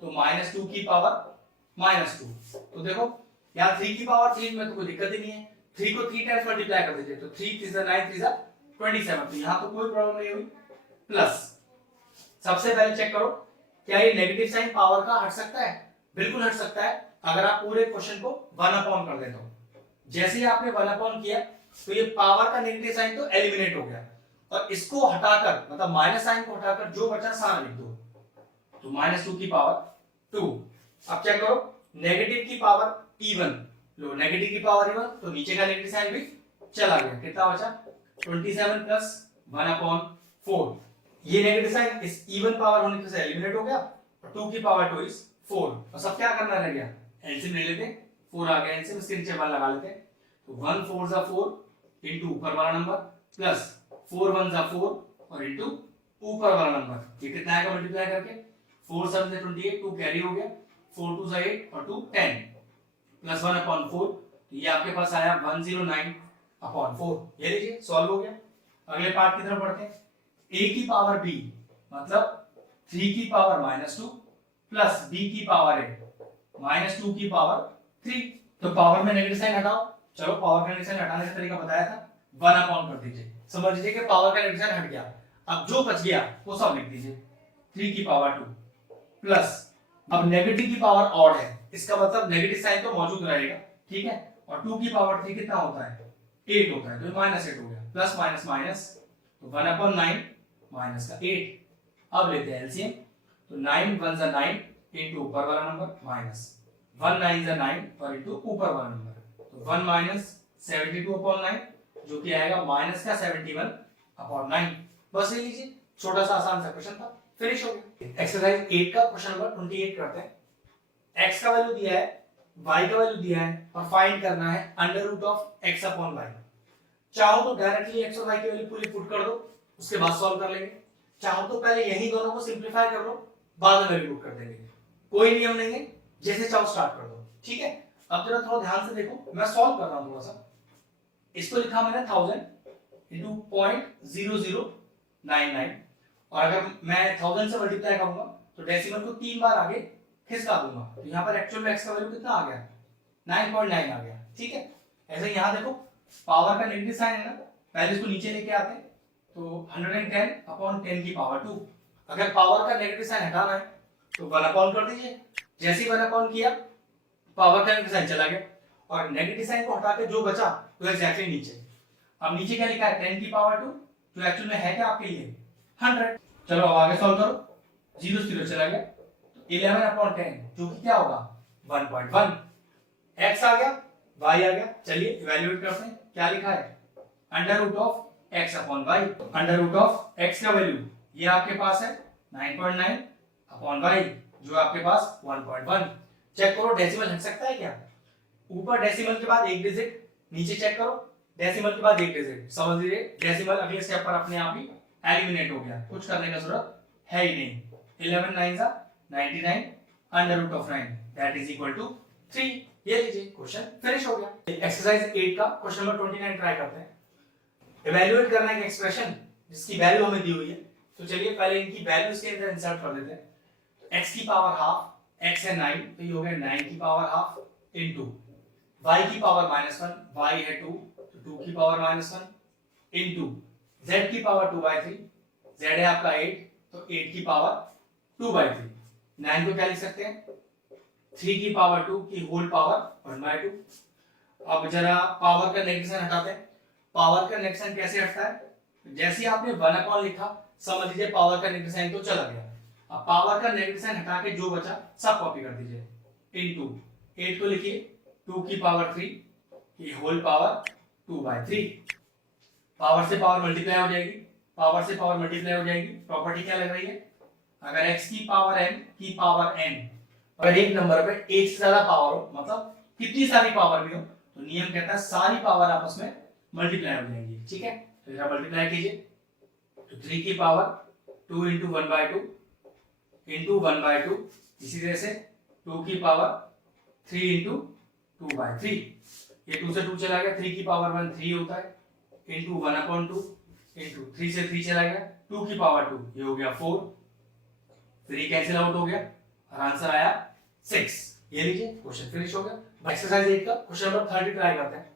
तो -2 की पावर -2। तो देखो यहाँ 3 की पावर 3 में तो कोई दिक्कत ही नहीं है, 3 को 3 टाइम्स मल्टीप्लाई कर दीजिए, तो 3 3 9 3 27, तो यहाँ तो कोई प्रॉब्लम नहीं हुई। प्लस सबसे पहले चेक करो, क्या ये नेगेटिव साइन पावर का हट सकता है, बिल्कुल हट सकता है, अगर आप पूरे क्वेश्चन को 1 कर देते हो। जैसे ही आपने 1 किया तो ये पावर का नेगेटिव साइन तो एलिमिनेट हो गया, और इसको हटाकर मतलब माइनस साइन को हटाकर जो बचा सारा लिख दो, तो -2 की पावर 2। अब चेक करो, नेगेटिव की पावर इवन लो, नेगेटिव की पावर इवन, तो नीचे का नेगेटिव साइन भी चला गया, कितना बचा 27 प्लस 1/4। ये नेगेटिव साइन इस इवन पावर होने से एलिमिनेट हो गया, और 2 की पावर 2 इज 4। और सब क्या करना रह गया, एलसीएम ले लेते, 4 आ गया एलसीएम, इसके नीचे 1 लगा लेते, तो 1 4 * 4 इनटू ऊपर वाला नंबर प्लस 4 1 * 4 और इनटू ऊपर वाला नंबर, ये कितना आएगा मल्टीप्लाई करके, 4 7 से 28, 2 कैरी हो गया, 4 2 * 8 और 2 10 प्लस 1/4, तो ये आपके पास आया 109/4। ये लीजिए सॉल्व हो गया। अगले पार्ट की तरफ बढ़ते हैं, a की पावर b मतलब 3 की पावर -2 प्लस b की पावर a -2 की पावर 3। तो पावर में नेगेटिव साइन हटाओ, चलो पावर का नेगेटिव साइन हटाने का तरीका बताया था, 1 कर दीजिए, समझ लीजिए कि पावर का नेगेटिव साइन हट गया। अब जो बच गया वो सब लिख दीजिए, 3 की पावर 2 प्लस, अब नेगेटिव की पावर ऑड है, इसका मतलब नेगेटिव साइन तो मौजूद रहेगा, ठीक है, और 2 की पावर 3 कितना होता है, 8 होता है, तो -8 हो गया, प्लस माइनस माइनस, तो 1/9 माइनस का 8। अब लेते हैं एलसीएम, तो 9 1 * 9 इनटू ऊपर वाला नंबर माइनस 1 9 * 9 और इनटू ऊपर वाला नंबर, तो 1 - 72/9 जो कि आएगा माइनस का 71/9। बस ये लीजिए, छोटा सा आसान सा क्वेश्चन था, फिनिश हो गया। एक्सरसाइज 8 का क्वेश्चन नंबर 28 करते हैं। x का वैल्यू दिया है, y का वैल्यू दिया है, और फाइंड करना है √(x/y). चाहो तो डायरेक्टली x और y की वैल्यू पूरी पुट कर दो, उसके बाद सॉल्व कर लेंगे, चाहो तो पहले यही दोनों को सिंपलीफाई कर लो, बाद में वैल्यू पुट कर देंगे, कोई नियम नहीं है, जैसे चाहो स्टार्ट कर दो, ठीक है। अब जरा थोड़ा ध्यान से देखो, मैं सॉल्व कर रहा हूं थोड़ा सा। इसको लिखा मैंने 1000 into 0.0099, और अगर मैं 1000 से मल्टीप्लाई करूंगा तो डेसिमल को 3 बार आगे खिसका दूंगा, तो यहाँ पर एक्चुअल में x का वैल्यू कितना आ गया, 9.9 आ गया, ठीक है। ऐसे यहाँ देखो पावर का नेगेटिव साइन है ना, पहले इसको नीचे लेके आते हैं, तो 110/10 की पावर 2। अगर पावर का नेगेटिव साइन हटाना है तो 1 कर दीजिए, जैसे ही 1 किया पावर का नेगेटिव साइन चला गया, और नेगेटिव साइन को हटा के जो बचा तो एग्जैक्टली नीचे। अब नीचे क्या लिखा है, 10 की पावर 2, जो एक्चुअल में है क्या आपके लिए 100। चलो अब आगे सॉल्व करो, 0 0 चला गया, 11/10 जो कि क्या होगा 1.1। x आ गया, y आ गया, चलिए इवैल्यूएट करते हैं। क्या लिखा है under root of x upon y। Under root of x का वैल्यू ये आपके पास है 9.9 अपॉन y जो आपके पास 1.1। चेक करो डेसिमल हट सकता है क्या, ऊपर डेसिमल के बाद एक डिजिट, नीचे चेक करो डेसिमल के बाद एक डिजिट, समझ लीजिए डेसिमल अगले स्टेप पर अपने आप ही एलिमिनेट हो गया, कुछ करने का जरूरत है ही नहीं। 11 9 99 under root of 9 that is equal to 3। ये लीजिए क्वेश्चन फिनिश हो गया। एक्सरसाइज 8 का क्वेश्चन नंबर 29 ट्राई करते हैं। इवैल्यूएट करना है एक एक्सप्रेशन जिसकी वैल्यू हमें दी हुई है, तो चलिए पहले इनकी वैल्यू इसके अंदर इंसर्ट कर देते हैं। तो x की पावर हाफ, x है 9 तो ये हो गया 9 की पावर हाफ इनटू y की पावर -1, y है 2 तो 2 की पावर -1 इनटू z की पावर 2/3, z है आपका 8 तो 8 की पावर 2/3। 9 को क्या लिख सकते हैं 3 की पावर 2 की होल पावर 1/2। अब जरा पावर का नेगेशन हटाते हैं। पावर का नेगेशन कैसे हटता है, जैसे आपने 1 लिखा समझ लीजिए पावर का नेगेटिव साइन तो चला गया। अब पावर का नेगेटिव साइन हटा के जो बचा सब कॉपी कर दीजिए इनटू 8 को लिखिए 2 की पावर 3 की होल पावर 2/3। पावर से पावर मल्टीप्लाई हो जाएगी, पावर से पावर मल्टीप्लाई हो जाएगी, प्रॉपर्टी क्या लग रही है अगर x की पावर n की पावर n, अगर एक नंबर पे एक से ज्यादा पावर हो मतलब कितनी सारी पावर भी हो तो नियम कहता है सारी पावर आपस में मल्टीप्लाई हो जाएंगी। ठीक है तो जरा मल्टीप्लाई कीजिए तो 3 की पावर 2 इंटू 1/2 इंटू 1/2, इसी तरह से 2 की पावर 3 इंटू 2/3, ये 2 से 2 चला गया, 3 की पावर 1 3 होता है इंटू 1/2 इंटू 3 से 3 चला गया, 2 की पावर 2 ये हो गया 4, 3 कैंसिल आउट हो गया और आंसर आया 6। ये लीजिए क्वेश्चन फिनिश हो गया। एक्सरसाइज 8 का क्वेश्चन नंबर 30 ट्राई करते हैं।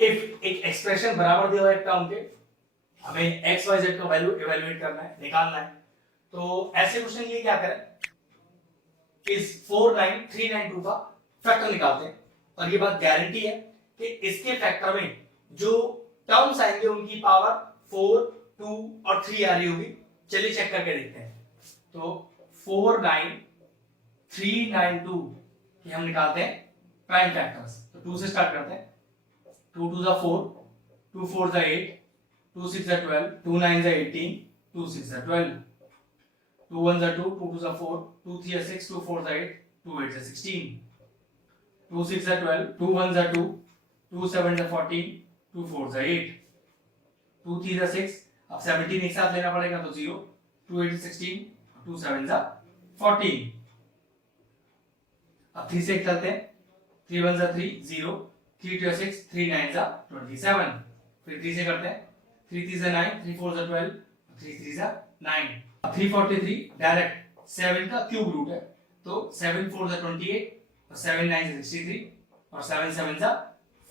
इफ एक एक्सप्रेशन बराबर दिया हुआ है एक टर्म के, हमें x y z का वैल्यू इवैल्यूएट करना है, निकालना है, तो ऐसे क्वेश्चन के लिए क्या करें इस 49392 का फैक्टर निकालते हैं और ये बात गारंटी है कि इसके फैक्टर में जो टर्म्स आएंगे उनकी पावर 4 2 और 3 आ रही होगी। चलिए चेक करके देखते हैं। तो 49392 की हम निकालते हैं प्राइम फैक्टर्स, तो 2 से स्टार्ट करते हैं। 2 2 4, 2 4 8, 2 6 12, 2 9 18, 2 6 12, 2 1 2, 2 2 4, 2 3 6, 2 4 8, 2 8 16, 2 6 12, 2 1 2, 2 7 14, 2 4 8, 2 3 6, अब 17 एक साथ लेना पड़ेगा तो 0, 2 8 16, 2 7 14, अब 3 से चलते हैं, 3 1 3 0, 3 2 6, 3 9 27, फिर 3 से करते हैं, 3 3 9, 3 4 12, 3 3 9, 343 डायरेक्ट 7 का क्यूब रूट है तो 7 4 28 और 7 9 63 और 7 7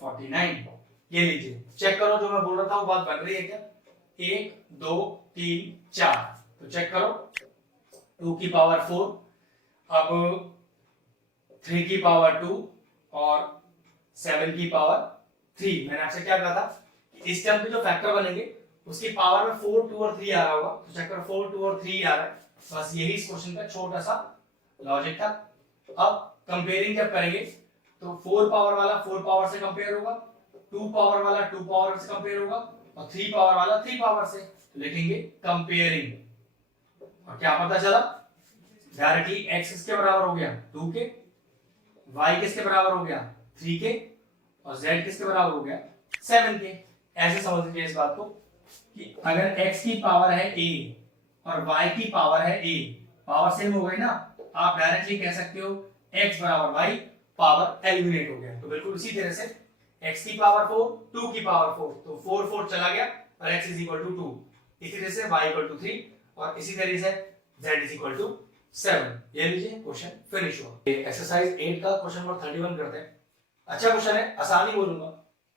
49। ये लीजिए चेक करो जो मैं बोल रहा था वो बात बन रही है क्या, 1 2 3 4, तो चेक करो 2 की पावर 4, अब 3 की पावर 2 और 7 की पावर 3। मैंने आपसे क्या कहा था इस टर्म के जो फैक्टर बनेंगे उसकी पावर में 4 2 और 3 आ रहा होगा, तो चेक करो 4 2 और 3 आ रहा है, बस यही इस क्वेश्चन का छोटा सा लॉजिक था। अब कंपेयरिंग जब करेंगे तो 4 पावर वाला 4 पावर से कंपेयर होगा, 2 पावर वाला 2 पावर से कंपेयर होगा और 3 पावर वाला 3 पावर से, तो लिखेंगे कंपेयरिंग। और क्या पता चला डायरेक्टली x किसके बराबर हो गया 2 के, y किसके बराबर हो गया 3 के और z किसके बराबर हो गया 7 के। ऐसे समझ लीजिए इस बात को कि अगर x की पावर है a और y की पावर है a, पावर सेम हो गई ना, आप डायरेक्टली कह सकते हो x बराबर y, पावर एलिमिनेट हो गया। तो बिल्कुल इसी तरह से x की पावर 4 2 की पावर 4 तो 4 4 चला गया और x इज इक्वल टू 2, इसी तरह से y इक्वल टू 3 और इसी तरह से z इज इक्वल टू 7। ये लीजिए क्वेश्चन फिनिश हुआ। एक्सरसाइज 8 का क्वेश्चन नंबर 31 करते हैं। अच्छा क्वेश्चन है, आसानी बोलूंगा,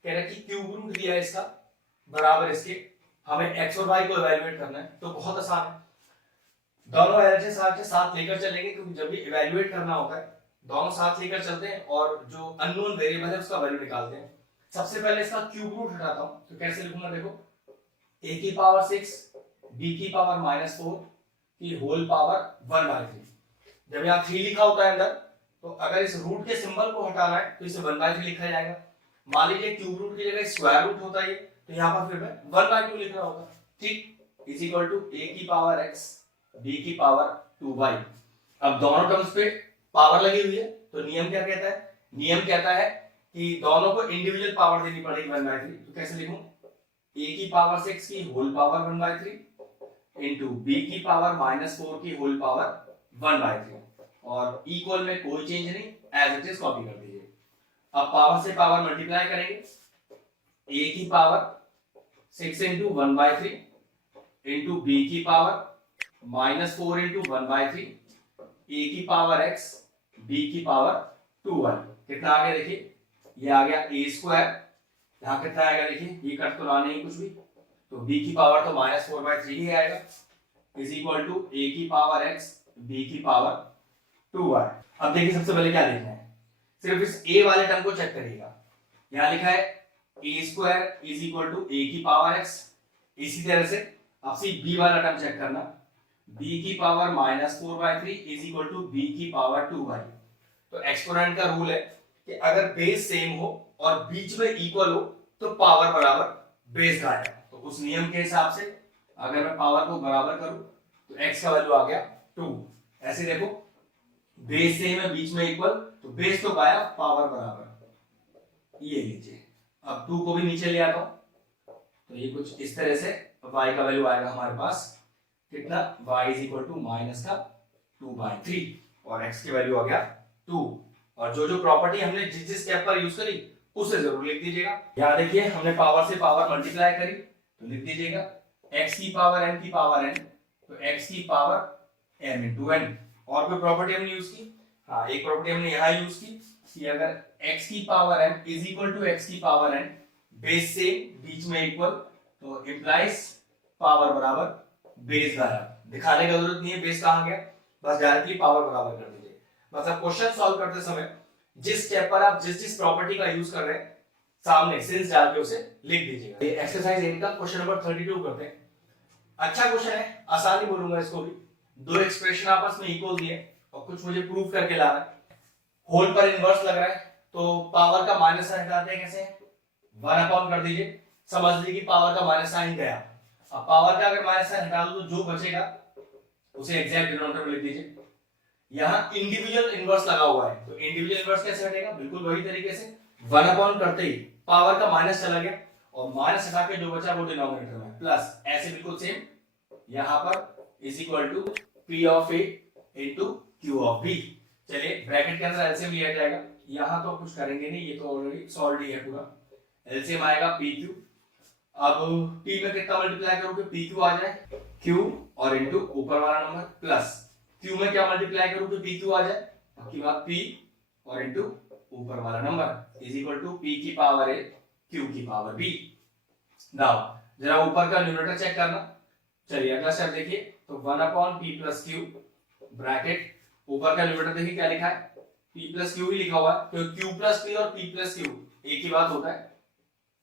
कह रहा है कि क्यूब रूट दिया है इसका बराबर इसके, हमें x और y को इवैल्यूएट करना है, तो बहुत आसान है, दोनों एलएचएस के साथ लेकर चलेंगे क्योंकि जब भी इवैल्यूएट करना होता है दोनों साथ लेकर चलते हैं और जो अननोन वेरिएबल है उसका वैल्यू निकालते हैं। सबसे पहले इसका क्यूब रूट हटाता हूं, तो कैसे लिखूंगा देखो, a की पावर 6 b की पावर -4 की होल पावर 1/3। जब यहाँ 3 लिखा होता है अंदर, तो अगर इस रूट के सिंबल को हटाना है तो इसे 1/3 लिखा जाएगा। मान लीजिए क्यूब रूट की जगह स्क्वायर रूट होता है तो यहाँ पर फिर मैं 1/2 लिख रहा होगा। ठीक, इज इक्वल टू a की पावर x b की पावर 2y। अब दोनों टर्म्स पे पावर लगी हुई है, तो नियम क्या कहता है? नियम कहता है कि दोनों को इंडिविजुअल पावर देनी पड़ेगी 1/3। तो कैसे लिखूं? a की पावर 6 की होल पावर 1/3 इंटू b की पावर -4 की होल पावर 1/3, और इक्वल में कोई चेंज नहीं, एज इट इज कॉपी कर दीजिए। अब पावर से पावर मल्टीप्लाई करेंगे, a की पावर 6 इंटू 1/3 इंटू b की पावर -4 इंटू 1/3, a की पावर x b की पावर 2y। कितना आ गया देखिए, ये आ गया a स्क्वायर, यहाँ कितना आएगा देखिए, ये कट तो ना नहीं कुछ भी, तो b की पावर तो -4/3 ही आएगा, इज इक्वल टू a की पावर x b की पावर 2y। अब देखिए सबसे पहले क्या लिखना है, सिर्फ इस a वाले टर्म को चेक करिएगा। यहाँ लिखा है a square is equal to a की पावर x। इसी तरह से अब सी b वाला टर्म चेक करना, b की power -4/3 is equal to b की पावर 2y। तो एक्सपोनेंट का रूल है कि अगर बेस सेम हो और बीच में इक्वल हो तो पावर बराबर बेस का आएगा। तो उस नियम के हिसाब से अगर मैं पावर को बराबर करूं तो x का वैल्यू आ गया 2। ऐसे देखो, बेस सेम है बीच में इक्वल, तो बेस तो गाया, पावर बराबर। ये लीजिए, अब 2 को भी नीचे ले आता हूं, तो ये कुछ इस तरह से y का वैल्यू आएगा हमारे पास कितना, y is equal to minus का 2/3 और x की वैल्यू आ गया 2। और जो जो प्रॉपर्टी हमने जिस जिस स्टेप पर यूज करी उसे जरूर लिख दीजिएगा। यहाँ देखिए हमने पावर से पावर मल्टीप्लाई करी, तो लिख दीजिएगा x की पावर m की पावर n, तो x की पावर m इंटू n। और कोई प्रॉपर्टी हमने यूज की? हाँ, एक प्रॉपर्टी हमने यहाँ यूज की कि अगर x की power m is equal to x की पावर n, बेस से बीच में इक्वल, तो इम्प्लाइज पावर बराबर बेस गायब। दिखाने की जरूरत नहीं है बेस कहाँ गया, बस डायरेक्टली पावर बराबर कर दीजिए। मतलब क्वेश्चन सॉल्व करते समय जिस स्टेप पर आप जिस जिस प्रॉपर्टी का यूज कर रहे हैं सामने सिंस डाल के उसे लिख दीजिएगा। ये एक्सरसाइज 8 का क्वेश्चन नंबर 32 करते हैं। अच्छा क्वेश्चन है, आसान ही बोलूंगा इसको भी। दो एक्सप्रेशन आपस में इक्वल दिए और कुछ मुझे प्रूव करके लाना है। होल पर इनवर्स लग रहा है, तो पावर का माइनस साइन हटाते हैं कैसे? 1 कर दीजिए, समझ लीजिए कि पावर का माइनस साइन गया। अब पावर का अगर माइनस साइन हटा दो तो जो बचेगा उसे एग्जैक्ट डिनोमिनेटर में लिख दीजिए। यहाँ इंडिविजुअल इनवर्स लगा हुआ है, तो इंडिविजुअल इनवर्स कैसे हटेगा? बिल्कुल वही तरीके से 1 करते ही पावर का माइनस चला गया और माइनस हटा के जो बचा वो डिनोमिनेटर में प्लस, ऐसे बिल्कुल सेम यहाँ पर is equal to p of a into q of b। चलिए ब्रैकेट के अंदर एलसीएम लिया जाएगा, यहाँ तो कुछ करेंगे नहीं, ये तो ऑलरेडी सॉल्व ही है पूरा। एलसीएम आएगा pq, अब p में कितना मल्टीप्लाई करोगे pq आ जाए, q और इनटू ऊपर वाला नंबर प्लस q में क्या मल्टीप्लाई करूं तो pq आ जाए, बाकी बात p और इनटू ऊपर वाला number is equal to p की पावर a q की पावर b। नाउ जरा ऊपर का न्यूमरेटर चेक करना। चलिए अगला स्टेप देखिए, तो 1/p प्लस q ब्रैकेट, ऊपर का न्यूमरेटर देखिए क्या लिखा है, p प्लस q ही लिखा हुआ है, तो q प्लस p और p प्लस q एक ही बात होता है।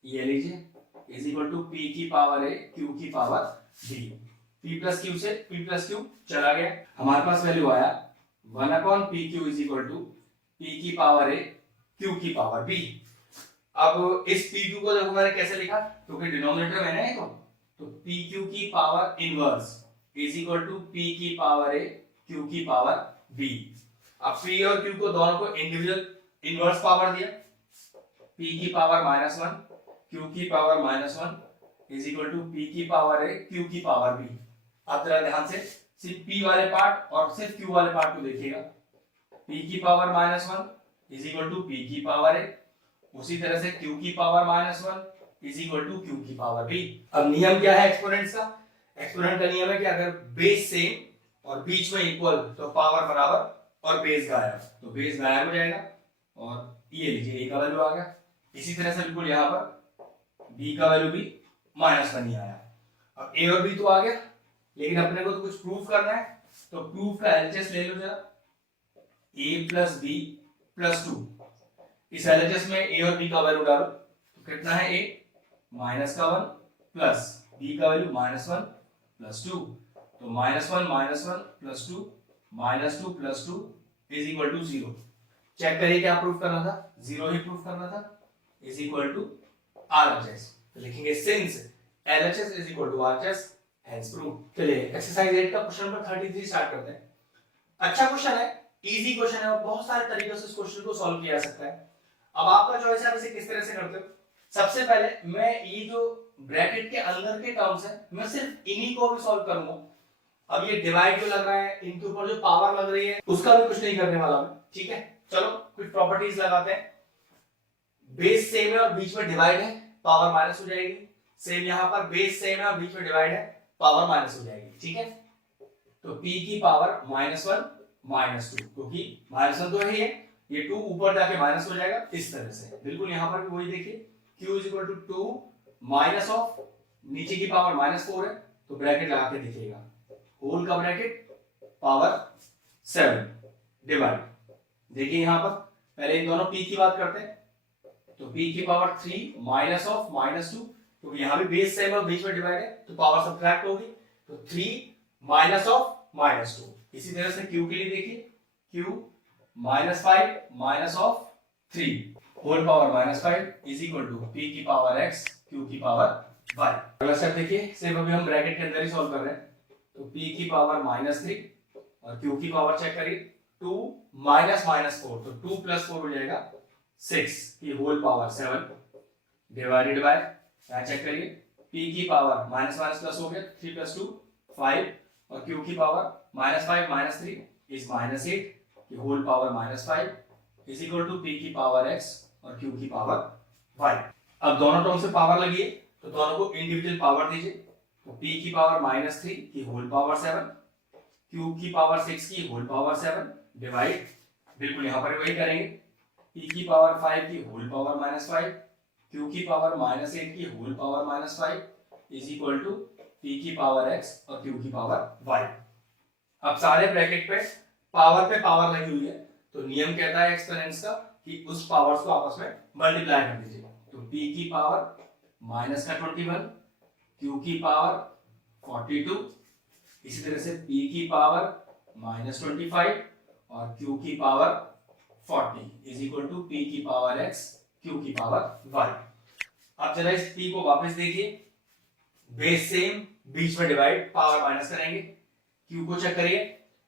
ये लीजिए इज इक्वल टू p की पावर a q की power b। p plus q से p प्लस q चला गया, हमारे पास वैल्यू आया 1/pq is equal to p की पावर a q की पावर b। अब इस pq को देखो मैंने कैसे लिखा, क्योंकि डिनोमिनेटर में है तो pq की power inverse is equal to p की पावर a q की पावर b। अब p और q को दोनों को इंडिविजुअल इनवर्स पावर दिया, p की पावर -1 q की power -1 is equal to p की पावर a q की पावर b। अब जरा ध्यान से सिर्फ p वाले पार्ट और सिर्फ q वाले पार्ट को देखिएगा, p की power -1 is equal to p की पावर a, उसी तरह से q की power -1 is equal to q की पावर b। अब नियम क्या है एक्सपोनेंट्स का? एक्सपोनेंट का नियम है कि अगर बेस सेम और बीच में इक्वल तो पावर बराबर और बेस गायब, तो बेस गायब हो जाएगा और ये लीजिए a का वैल्यू आ गया। इसी तरह से बिल्कुल यहाँ पर b का वैल्यू भी -1 ही आया। अब a और b तो आ गया, लेकिन अपने को तो कुछ प्रूफ करना है, तो प्रूफ का एलएचएस ले लो जरा, a प्लस b प्लस 2। इस एलएचएस में a और b का वैल्यू डालो, तो कितना है a -1 प्लस b का वैल्यू -1 प्लस 2, तो -1 plus 2 -2 plus 2 is equal to 0। Check करिए क्या प्रूफ करना था, 0 ही प्रूफ करना था, इज इक्वल टू RHS। तो लिखेंगे since LHS is equal to RHS hence proof. चलिए एक्सरसाइज 8 का क्वेश्चन नंबर 33 स्टार्ट करते हैं। अच्छा क्वेश्चन है, इजी क्वेश्चन है और बहुत सारे तरीकों से इस क्वेश्चन को सॉल्व किया जा सकता है। अब आपका चॉइस है आप इसे किस तरह से करते हो। सबसे पहले मैं ये जो ब्रैकेट के अंदर के टर्म्स हैं मैं सिर्फ इन्हीं को भी सॉल्व करूंगा। अब ये डिवाइड जो लग रहा है, इनके ऊपर जो पावर लग रही है उसका भी कुछ नहीं करने वाला मैं, ठीक है। चलो कुछ प्रॉपर्टीज लगाते हैं। बेस सेम है और बीच में डिवाइड है, पावर माइनस हो जाएगी। सेम यहां पर बेस सेम है और बीच में डिवाइड है, पावर माइनस हो जाएगी, ठीक है। तो p की पावर -1 -2, क्योंकि -1 तो है ये 2 ऊपर जाके माइनस हो जाएगा इस तरह से। बिल्कुल यहां पर भी वही देखिए, q is equal to 2 minus of नीचे की पावर -4 है तो ब्रैकेट लगा के देखिएगा, होल का ब्रैकेट पावर 7 डिवाइड। देखिए यहां पर पहले इन दोनों p की बात करते हैं, तो p की पावर 3 माइनस ऑफ -2, क्योंकि यहां भी बेस सेम और बीच में डिवाइड है तो पावर सब्ट्रैक्ट होगी, तो 3 माइनस ऑफ -2। इसी तरह से q के लिए देखिए, q -5 minus of 3 whole power -5 is equal to p की पावर x q की पावर y। अगला स्टेप देखिए, सिर्फ अभी हम ब्रैकेट के अंदर ही सॉल्व कर रहे हैं, तो p की पावर -3 और q की पावर चेक करिए 2 -4, तो 2 + 4 हो जाएगा 6 की होल पावर 7 डिवाइडेड बाय, क्या चेक करिए, p की पावर माइनस प्लस हो गया 3 + 2 5 और q की पावर -5 - 3 इज -8 की whole power -5 is equal to p की पावर x और q की पावर y। अब दोनों टर्म से पावर लगी है तो दोनों को इंडिविजुअल पावर दीजिए, तो p की पावर -3 की होल पावर 7, q की पावर 6 की होल पावर 7 डिवाइड, बिल्कुल यहां पर वही करेंगे, p की पावर 5 की होल पावर -5, q की पावर -8 की whole power -5 is equal to p की पावर x और q की पावर y। अब सारे ब्रैकेट पे पावर लगी हुई है तो नियम कहता है एक्सपोनेंट्स का कि उस पावर्स को आपस में मल्टीप्लाई कर दीजिए, तो p की पावर -21, q की पावर 42, इसी तरह से p की पावर -25 और q की power 40 is equal to p की पावर x q की पावर y। अब जरा इस p को वापस देखिए, बेस सेम बीच में डिवाइड पावर माइनस करेंगे, q को चेक करिए,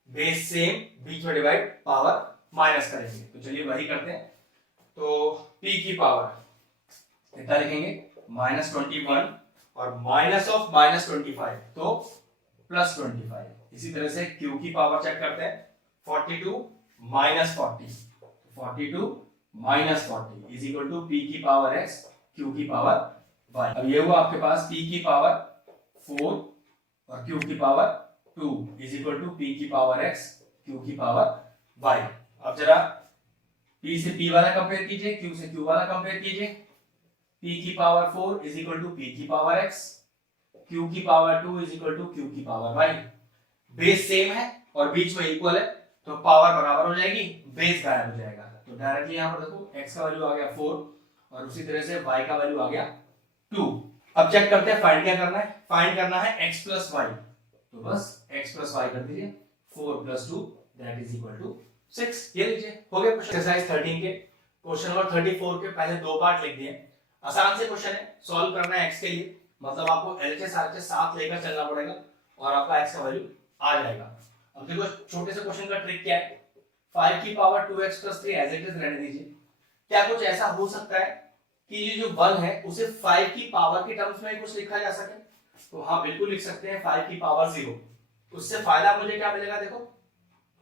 बेस सेम बीच में डिवाइड पावर माइनस करेंगे, तो चलिए वही करते हैं। तो p की पावर कितना लिखेंगे, -21 और माइनस ऑफ -25 तो +25। इसी तरह से q की पावर चेक करते हैं, 42 -40, 42 -40 इज इक्वल टू p की पावर x q की पावर y। अब ये हुआ आपके पास p की पावर 4 और q की power 2 is equal to p की पावर x q की पावर y। अब जरा p से p वाला कंपेयर कीजिए, q से q वाला कंपेयर कीजिए, p की power 4 is equal to p की पावर x, q की power 2 is equal to q की पावर y। बेस सेम है और बीच में इक्वल है तो पावर बराबर हो जाएगी, बेस गायब हो जाएगा, तो डायरेक्टली यहां पर देखो x का वैल्यू आ गया 4 और उसी तरह से y का वैल्यू आ गया 2। अब चेक करते हैं फाइंड क्या करना है, फाइंड करना है x + y, तो बस x + y कर दीजिए, 4 + 2 दैट इज इक्वल टू 6। ये लीजिए हो गया एक्सरसाइज 13 के क्वेश्चन नंबर 34 के पहले दो पार्ट लिख दिए। आसान से क्वेश्चन है, सॉल्व करना है x के लिए, मतलब आपको LHS RHS साथ लेकर चलना पड़ेगा और आपका x का वैल्यू आ जाएगा। अब देखो छोटे से क्वेश्चन का ट्रिक क्या है, 5 की power 2x + 3 as it is रहने दीजिए। क्या कुछ ऐसा हो सकता है कि ये जो 1 है उसे 5 की पावर के टर्म्स में कुछ लिखा जा सके, तो हाँ बिल्कुल लिख सकते हैं 5 की पावर 0। उससे फायदा मुझे क्या मिलेगा, देखो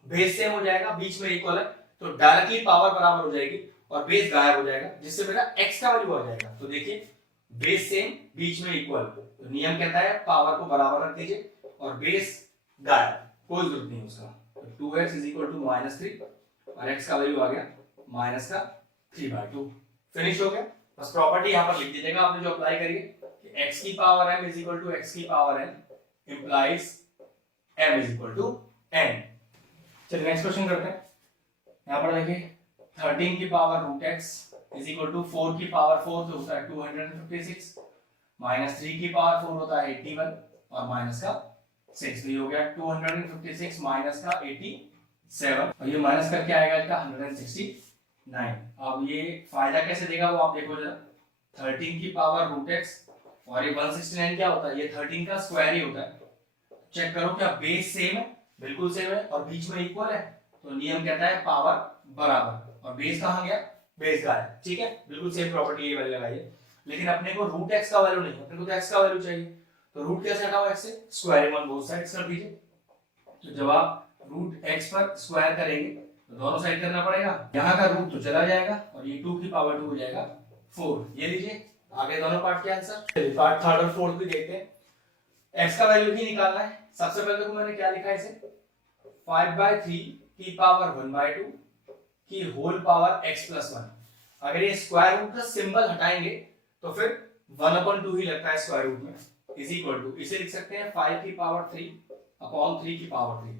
बेस सेम हो जाएगा, बीच में इक्वल है तो डायरेक्टली पावर बराबर हो जाएगी और बेस गायब हो जाएगा, जिससे मेरा x का वैल्यू आ जाएगा। तो देखिए बेस सेम बीच में इक्वल, तो नियम कहता है पावर को बराबर रख दीजिए और बेस गायब, कोई जरूरत नहीं उसका, तो 2x = -3 और x का वैल्यू आ गया -3/2। फिनिश हो गया। बस प्रॉपर्टी यहां पर लिख दीजिएगा आपने जो अप्लाई करिए कि x की पावर m = x की power n implies m = n। चलिए नेक्स्ट क्वेश्चन करते हैं। यहां पर देखिए 13 की पावर √x = 4 की पावर 4 तो होता है 256, -3 की पावर 4 होता है 81 और माइनस का 6, तो ये हो गया 256 माइनस का 87 और ये माइनस करके आएगा इसका 169। अब ये फायदा कैसे देगा वो आप देखो जरा, 13 की पावर रूट एक्स और ये 169 क्या होता है, ये 13 का स्क्वायर ही होता है। चेक करो क्या बेस सेम है, बिल्कुल सेम है और बीच में इक्वल है, तो नियम कहता है पावर बराबर। और बेस कहाँ गया, बेस का है, ठीक है, बिल्कुल सेम प्रॉपर्टी ये वाली लगाइए। लेकिन अपने को रूट एक्स का वैल्यू नहीं, अपने को तो एक्स का वैल्यू चाहिए, तो रूट कैसे हटाओ एक्स से, स्क्वायरिंग ऑन बोथ साइड्स कर दीजिए। तो जब आप रूट एक्स पर स्क्वायर करेंगे तो दोनों साइड करना पड़ेगा, यहाँ का रूट तो चला जाएगा और ये 2 की पावर 2 हो जाएगा 4। ये लीजिए आगे दोनों पार्ट के आंसर। चलिए पार्ट थर्ड और फोर्थ भी देखते हैं। एक्स का वैल्यू ही निकालना है। सबसे पहले तो मैंने क्या लिखा है इसे, 5/3 की पावर 1/2 की होल पावर x प्लस 1। अगर ये स्क्वायर रूट का सिंबल हटाएंगे तो फिर 1/2 ही लगता है स्क्वायर रूट में, इज इक्वल टू इसे लिख सकते हैं 5 की पावर 3 अपॉन 3 की पावर 3।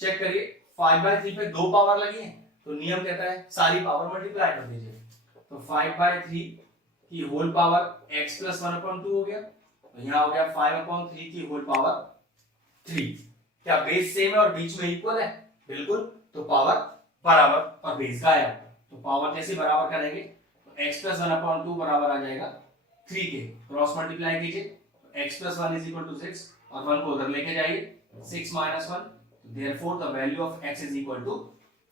चेक करिए 5/3 पे 2 पावर लगी है, तो नियम कहता है सारी पावर मल्टीप्लाई कर दीजिए। तो 5/3 की होल पावर x प्लस 1/2 हो गया, तो यहाँ हो गया 5/3 की होल पावर 3। क्या बेस सेम है और बीच में इक्वल है, बिल्कुल, तो पावर बराबर और बेस का है, तो पावर कैसे बराबर करेंगे, तो x प्लस 1/2 बराबर आ जाएगा 3 के, क्रॉस मल्टीप्लाई कीजिए, तो x plus 1 is equal to 6 और 1 को उधर लेके जाइए, 6 minus 1, therefore the value of x is equal to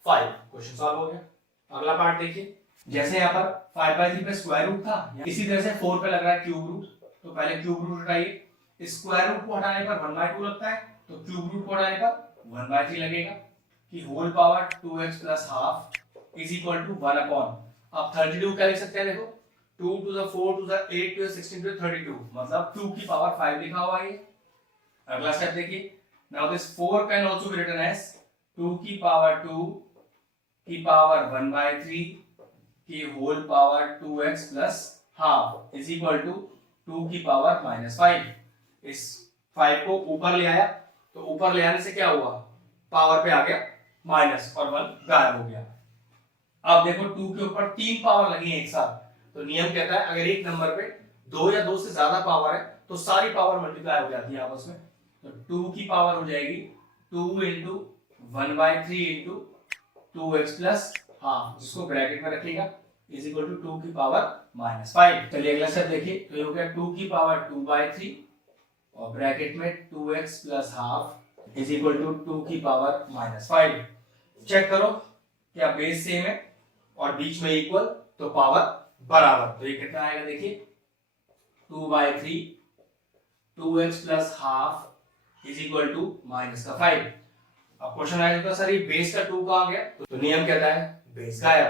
5। Question solve हो गया। अगला पार्ट देखिए, जैसे यहाँ पर 5/3 पे स्क्वायर रूट था, इसी तरह से 4 पे लग रहा है क्यूब रूट, तो पहले क्यूब रूट हटाइए। स्क्वायर रूट को हटाने पर 1/2 लगता है, तो क्यूब रूट को हटाने पर 1/3 लगेगा कि whole power 2x plus half is equal to 1 upon, अब 32 क्या लिख सकते हैं, देखो 2 to the 4 to the 8 to the 16 to the 32, मतलब 2 की पावर 5 लिखा हुआ है। अगला स्टेप देखिए, now this 4 can also be written as 2 की पावर 2 की पावर 1/3 की whole power 2x plus half is equal to 2 की पावर -5। इस 5 को ऊपर ले आया, तो ऊपर ले आने से क्या हुआ, पावर पे आ गया माइनस और 1 गायब हो गया। अब देखो 2 के ऊपर 3 पावर लगी है एक साथ, तो नियम कहता है अगर एक नंबर पे 2 या 2 से ज्यादा पावर है तो सारी पावर मल्टीप्लाई हो जाती है आपस में। तो 2 की पावर हो जाएगी 2 into 1/3 into 2x plus half, जिसको ब्रैकेट में रखिएगा, इज इक्वल टू 2 की पावर -5। चलिए अगला स्टेप देखिए, तो ये हो गया 2 की पावर 2/3 और ब्रैकेट में 2x plus half is equal to 2 की पावर -5। चेक करो क्या बेस सेम है और बीच में इक्वल, तो पावर बराबर, तो ये कितना आएगा देखिए 2/3 2x plus half is equal to -5। अब क्वेश्चन आएगा सर ये बेस का 2 कहां गया, तो नियम कहता है बेस का आया।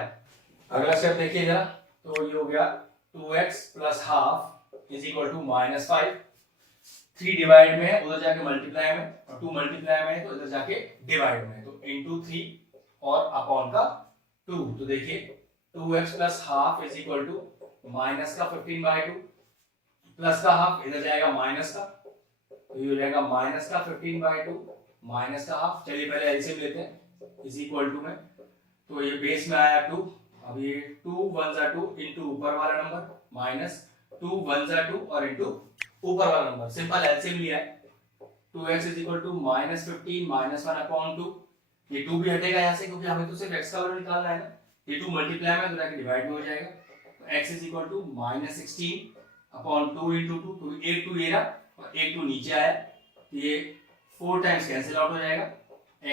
अगला स्टेप देखिए जरा, तो ये हो गया 2x plus half is equal to -5। 3 divide में है, उधर जाके मल्टीप्लाई में, और 2 मल्टीप्लाई में है तो इधर जाके डिवाइड में, तो इनटू 3 और अपॉन का 2। तो देखिए 2x plus half is equal to minus का 15/2 प्लस का हाफ इधर जाएगा माइनस का, तो ये हो जाएगा माइनस का 15/2 माइनस का हाफ। चलिए पहले एलसीएम लेते हैं, इज इक्वल टू में, तो ये बेस में आया 2, अब ये 2 1 जा 2 इंटू ऊपर वाला नंबर माइनस 2 1 जा 2 और इंटू ऊपर वाला नंबर, सिंपल एलसीएम लिया है। 2x is equal to -15 -1 upon 2, ये 2 भी हटेगा यहाँ से क्योंकि हमें तो सिर्फ x का वैल्यू निकालना है ना, ये 2 मल्टीप्लाई में तो जाके डिवाइड में हो जाएगा, तो x is equal to -16 upon 2 into 2, तो एक 2 ये रहा और एक 2 नीचे आया, तो ये 4 टाइम्स कैंसिल आउट हो जाएगा,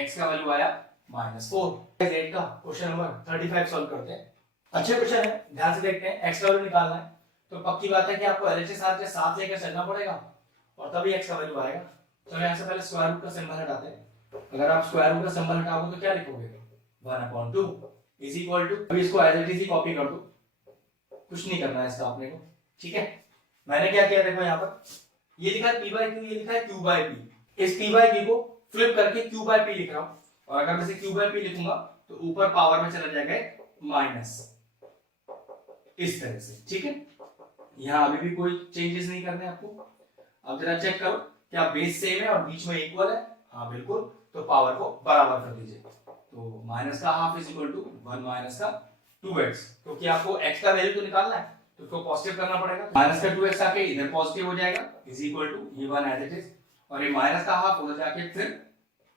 x का वैल्यू आया -4। Z का क्वेश्चन नंबर 35 सॉल्व करते हैं। अच्छे क्वेश्चन है, ध्यान से देखते हैं। x का वैल्यू निकालना है तो पक्की बात है कि आपको LHS के साथ लेकर चलना पड़ेगा और तभी x का वैल्यू आएगा। चलो यहाँ से पहले स्क्वायर रूट का सिंबल हटाते हैं। अगर आप स्क्वायर रूट का सिंबल हटाओगे तो क्या लिखोगे, 1/2 इज इक्वल टू, अभी इसको एज इट इज ही कॉपी कर दो, कुछ नहीं करना है इसका अपने को, ठीक है। मैंने क्या किया देखो, यहाँ पर ये लिखा है p/q, ये लिखा है q/p, इस p/q को फ्लिप करके q/p लिख रहा हूं, और अगर मैं इसे q/p लिखूंगा तो ऊपर पावर में चला जाएगा माइनस, इस तरह से, ठीक है। यहाँ अभी भी कोई चेंजेस नहीं करने आपको। अब जरा चेक करो क्या बेस सेम है और बीच में इक्वल है, हाँ बिल्कुल, तो पावर को बराबर कर दीजिए, तो माइनस का half is equal to 1 minus का 2x, क्योंकि आपको x का वैल्यू तो निकालना है तो उसको पॉजिटिव करना पड़ेगा, माइनस का 2x आके इधर पॉजिटिव हो जाएगा, इज इक्वल टू ये 1 एज इट इज, और ये माइनस का हाफ उधर जाके फिर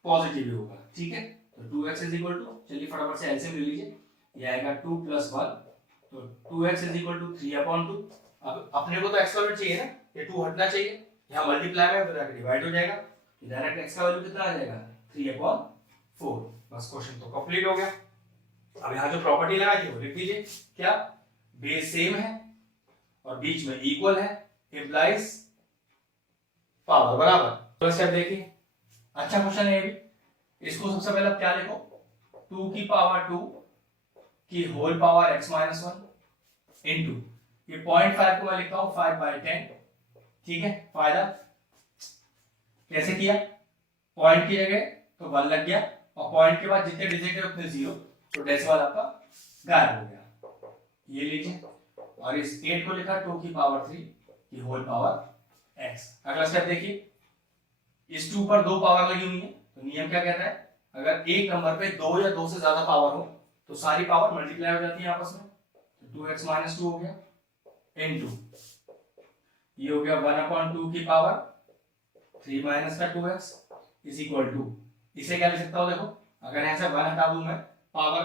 पॉजिटिव ही होगा, ठीक है। तो 2x इज इक्वल टू, चलिए फटाफट से एलसीएम ले लीजिए, ये आएगा 2 + 1, तो 2x इज इक्वल टू 3/2। अब अपने को तो x का वैल्यू चाहिए ना, ये 2 हटना चाहिए, यहाँ मल्टीप्लाई में उधर डिवाइड हो जाएगा, डायरेक्ट x का वैल्यू कितना आ जाएगा 3/4। बस क्वेश्चन तो कंप्लीट हो गया। अब यहाँ जो प्रॉपर्टी लगाई थी वो लिख दीजिए, क्या बेस सेम है और बीच में इक्वल है, इंप्लाइज पावर बराबर। तो स्टेप देखिए, अच्छा क्वेश्चन है ये भी। इसको सबसे पहले आप क्या लिखो, 2 की पावर 2 की होल पावर x - 1 इनटू, ये 0.5 को मैं लिखता हूं 5/10, ठीक है। फायदा कैसे किया, पॉइंट की जगह तो 1 लग गया और पॉइंट के बाद जितने डिजिट है उतने 0, तो डेसिमल आपका गायब हो गया, ये लीजिए। और इस 8 को लिखा 2 की पावर 3 की होल पावर x। अगला स्टेप देखिए, इस 2 पर 2 पावर लगी हुई है, तो नियम क्या कहता है, अगर एक नंबर पे 2 या 2 से ज्यादा पावर हो तो सारी पावर मल्टीप्लाई हो जाती है आपस में, तो 2x - 2 हो गया इनटू, ये हो गया 1/2 की पावर 3 माइनस का 2x इज इक्वल टू, इसे क्या लिख सकता हूं, देखो अगर यहां से 1 हटा दूं मैं पावर,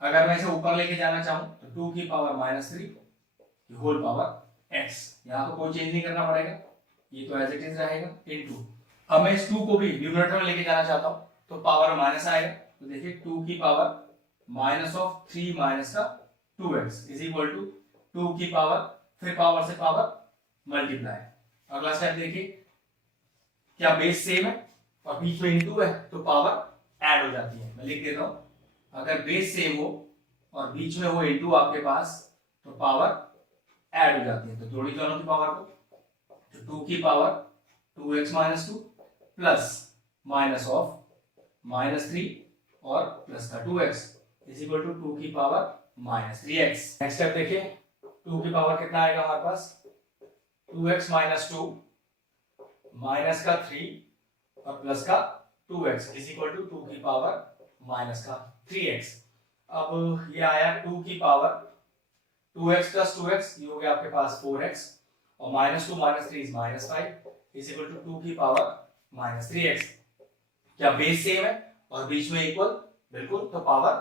अगर मैं इसे ऊपर लेके जाना चाहूं तो 2 की पावर -3 की होल पावर x, यहां तो कोई चेंज नहीं करना पड़ेगा, ये तो एज इट इज रहेगा इनटू। अब मैं इस 2 को भी न्यूमरेटर में लेके जाना चाहता हूं तो पावर माइनस आएगा, तो देखिए 2 की पावर -3 माइनस का 2x इज इक्वल टू 2 की पावर, फिर पावर से पावर मल्टीप्लाई। अगला स्टेप देखिए, क्या बेस सेम है और बीच में इनटू है तो पावर ऐड हो जाती है, मैं लिख देता हूं, अगर बेस सेम हो और बीच में हो इनटू आपके पास तो पावर ऐड हो जाती है, तो जोड़ी दोनों की पावर को, तो 2 की power 2x - 2 plus minus of -3 और प्लस का 2x इज इक्वल टू 2 की पावर -3x। नेक्स्ट स्टेप देखिए, 2 की पावर कितना आएगा हमारे पास, 2x - 2 माइनस का 3 और प्लस का 2x इज इक्वल टू 2 की पावर माइनस का 3x। अब ये आया 2 की पावर 2x + 2x, ये हो गया आपके पास 4x और -2 - 3 इज -5 इज इक्वल टू 2 की पावर -3x। क्या बेस सेम है और बीच में इक्वल, बिल्कुल, तो पावर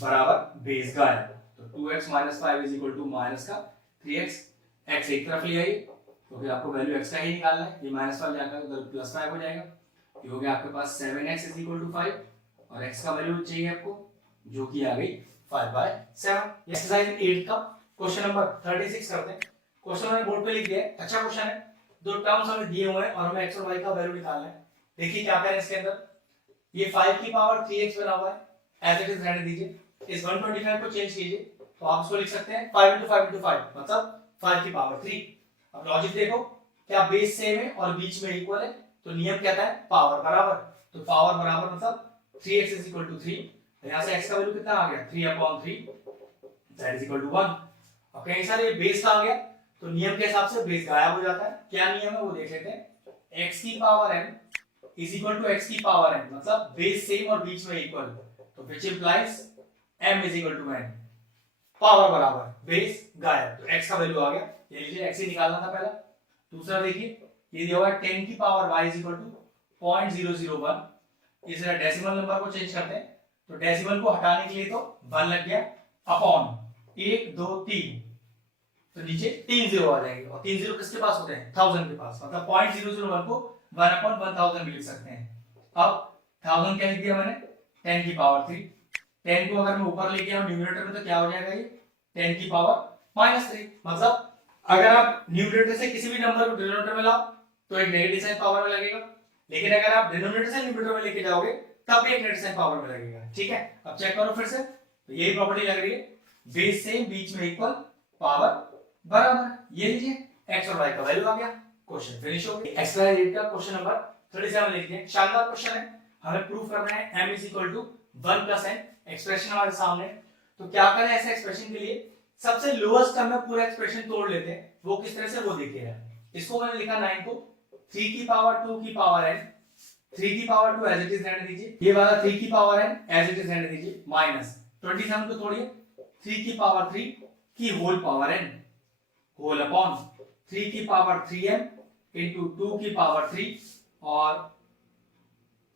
बराबर बेस गायब, तो 2x - 5 is equal to minus का 3x, x एक तरफ ले आइए क्योंकि आपको वैल्यू x का ही निकालना है, ये -5 जाकर उधर +5 हो जाएगा, ये हो गया आपके पास 7x इज इक्वल टू 5 और x का वैल्यू चाहिए आपको जो कि आ गई 5/7। एक्सरसाइज 8 का क्वेश्चन नंबर 36 करते हैं। क्वेश्चन मैंने बोर्ड पे लिख दिया है, अच्छा क्वेश्चन है, दो टर्म्स हमें दिए हुए हैं और हमें x और y का वैल्यू निकालना है। देखिए क्या करें इसके अंदर, ये 5 की पावर 3x बना हुआ है, एज इट इज रहने दीजिए, इस 125 को चेंज कीजिए तो आप इसको लिख सकते हैं 5 × 5 × 5 मतलब 5 की पावर 3। अब लॉजिक देखो, क्या बेस सेम है और बीच में इक्वल है, तो नियम कहता है पावर बराबर, तो पावर बराबर मतलब 3x इज इक्वल टू 3, यहां से x का वैल्यू कितना आ गया 3/3 दैट इज इक्वल टू 1। अब कहीं सारे ये बेस का आ गया तो नियम के हिसाब से बेस गायब हो जाता है, क्या नियम है वो देख लेते हैं, x की power n is equal to x की पावर n, मतलब बेस सेम और बीच में इक्वल, तो which implies m is equal to n, power बराबर बेस गायब, तो x का वैल्यू आ गया, ये लीजिए x ही निकालना था पहला। दूसरा देखिए, ये दिया हुआ है 10 की power y is equal to 0.001, इस डेसिमल नंबर को चेंज करते हैं, तो डेसिमल को हटाने के लिए तो 1 लग गया अपॉन 1 2 3, तो नीचे 3 जीरो आ जाएंगे और 3 जीरो किसके पास होते हैं 1000 के पास, मतलब 0.001 को 1/1000 भी लिख सकते हैं। अब 1000 क्या लिख दिया मैंने 10 की पावर 3, 10 को अगर मैं ऊपर लेके आऊं न्यूमरेटर में तो क्या हो जाएगा ये 10 की पावर -3, मतलब अगर आप न्यूमरेटर से किसी भी नंबर को डिनोमिनेटर में लाओ तो एक नेगेटिव साइन पावर में लगेगा, लेकिन अगर आप डिनोमिनेटर से न्यूमरेटर में लेके जाओगे तब भी एक नेगेटिव साइन पावर में लगेगा, ठीक है। अब चेक करो फिर से, तो यही प्रॉपर्टी लग रही है, बेस सेम बीच में इक्वल पावर बराबर, ये लीजिए x और y का वैल्यू आ गया, क्वेश्चन फिनिश हो गया। एक्सरसाइज 8 का क्वेश्चन नंबर 37 लिखिए, शानदार क्वेश्चन है, हमें प्रूफ करना है m is equal to 1 plus n, expression हमारे सामने, तो क्या करें ऐसे एक्सप्रेशन के लिए, सबसे लोएस्ट टर्म में पूरा एक्सप्रेशन तोड़ लेते हैं, वो किस तरह से वो देखिए, इसको मैंने लिखा 9 को 3 की पावर 2 की पावर n, 3 की पावर 2 एज इट इज रहने दीजिए, ये वाला 3 की power n as it is रहने दीजिए, माइनस 27 को तोड़िए 3 की पावर 3 की whole power n whole upon 3 की पावर 3m इंटू 2 की पावर 3 और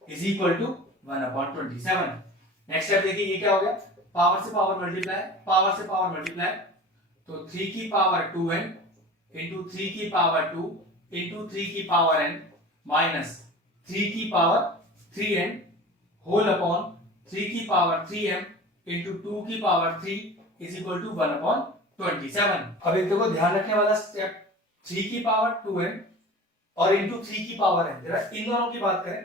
is equal to 1/27। Next step देखिए, ये क्या हो गया, पावर से पावर मल्टीप्लाई, पावर से पावर मल्टीप्लाई, तो 3 की पावर 2n इंटू 3 की पावर 2 इंटू 3 की पावर n माइनस 3 की पावर 3n होल अपॉन 3 की पावर 3m इंटू 2 की पावर 3 इज इक्वल टू 1/27। अब एक देखो ध्यान रखने वाला स्टेप, 3 की पावर 2n और इंटू 3 की पावर n, जरा इन दोनों की बात करें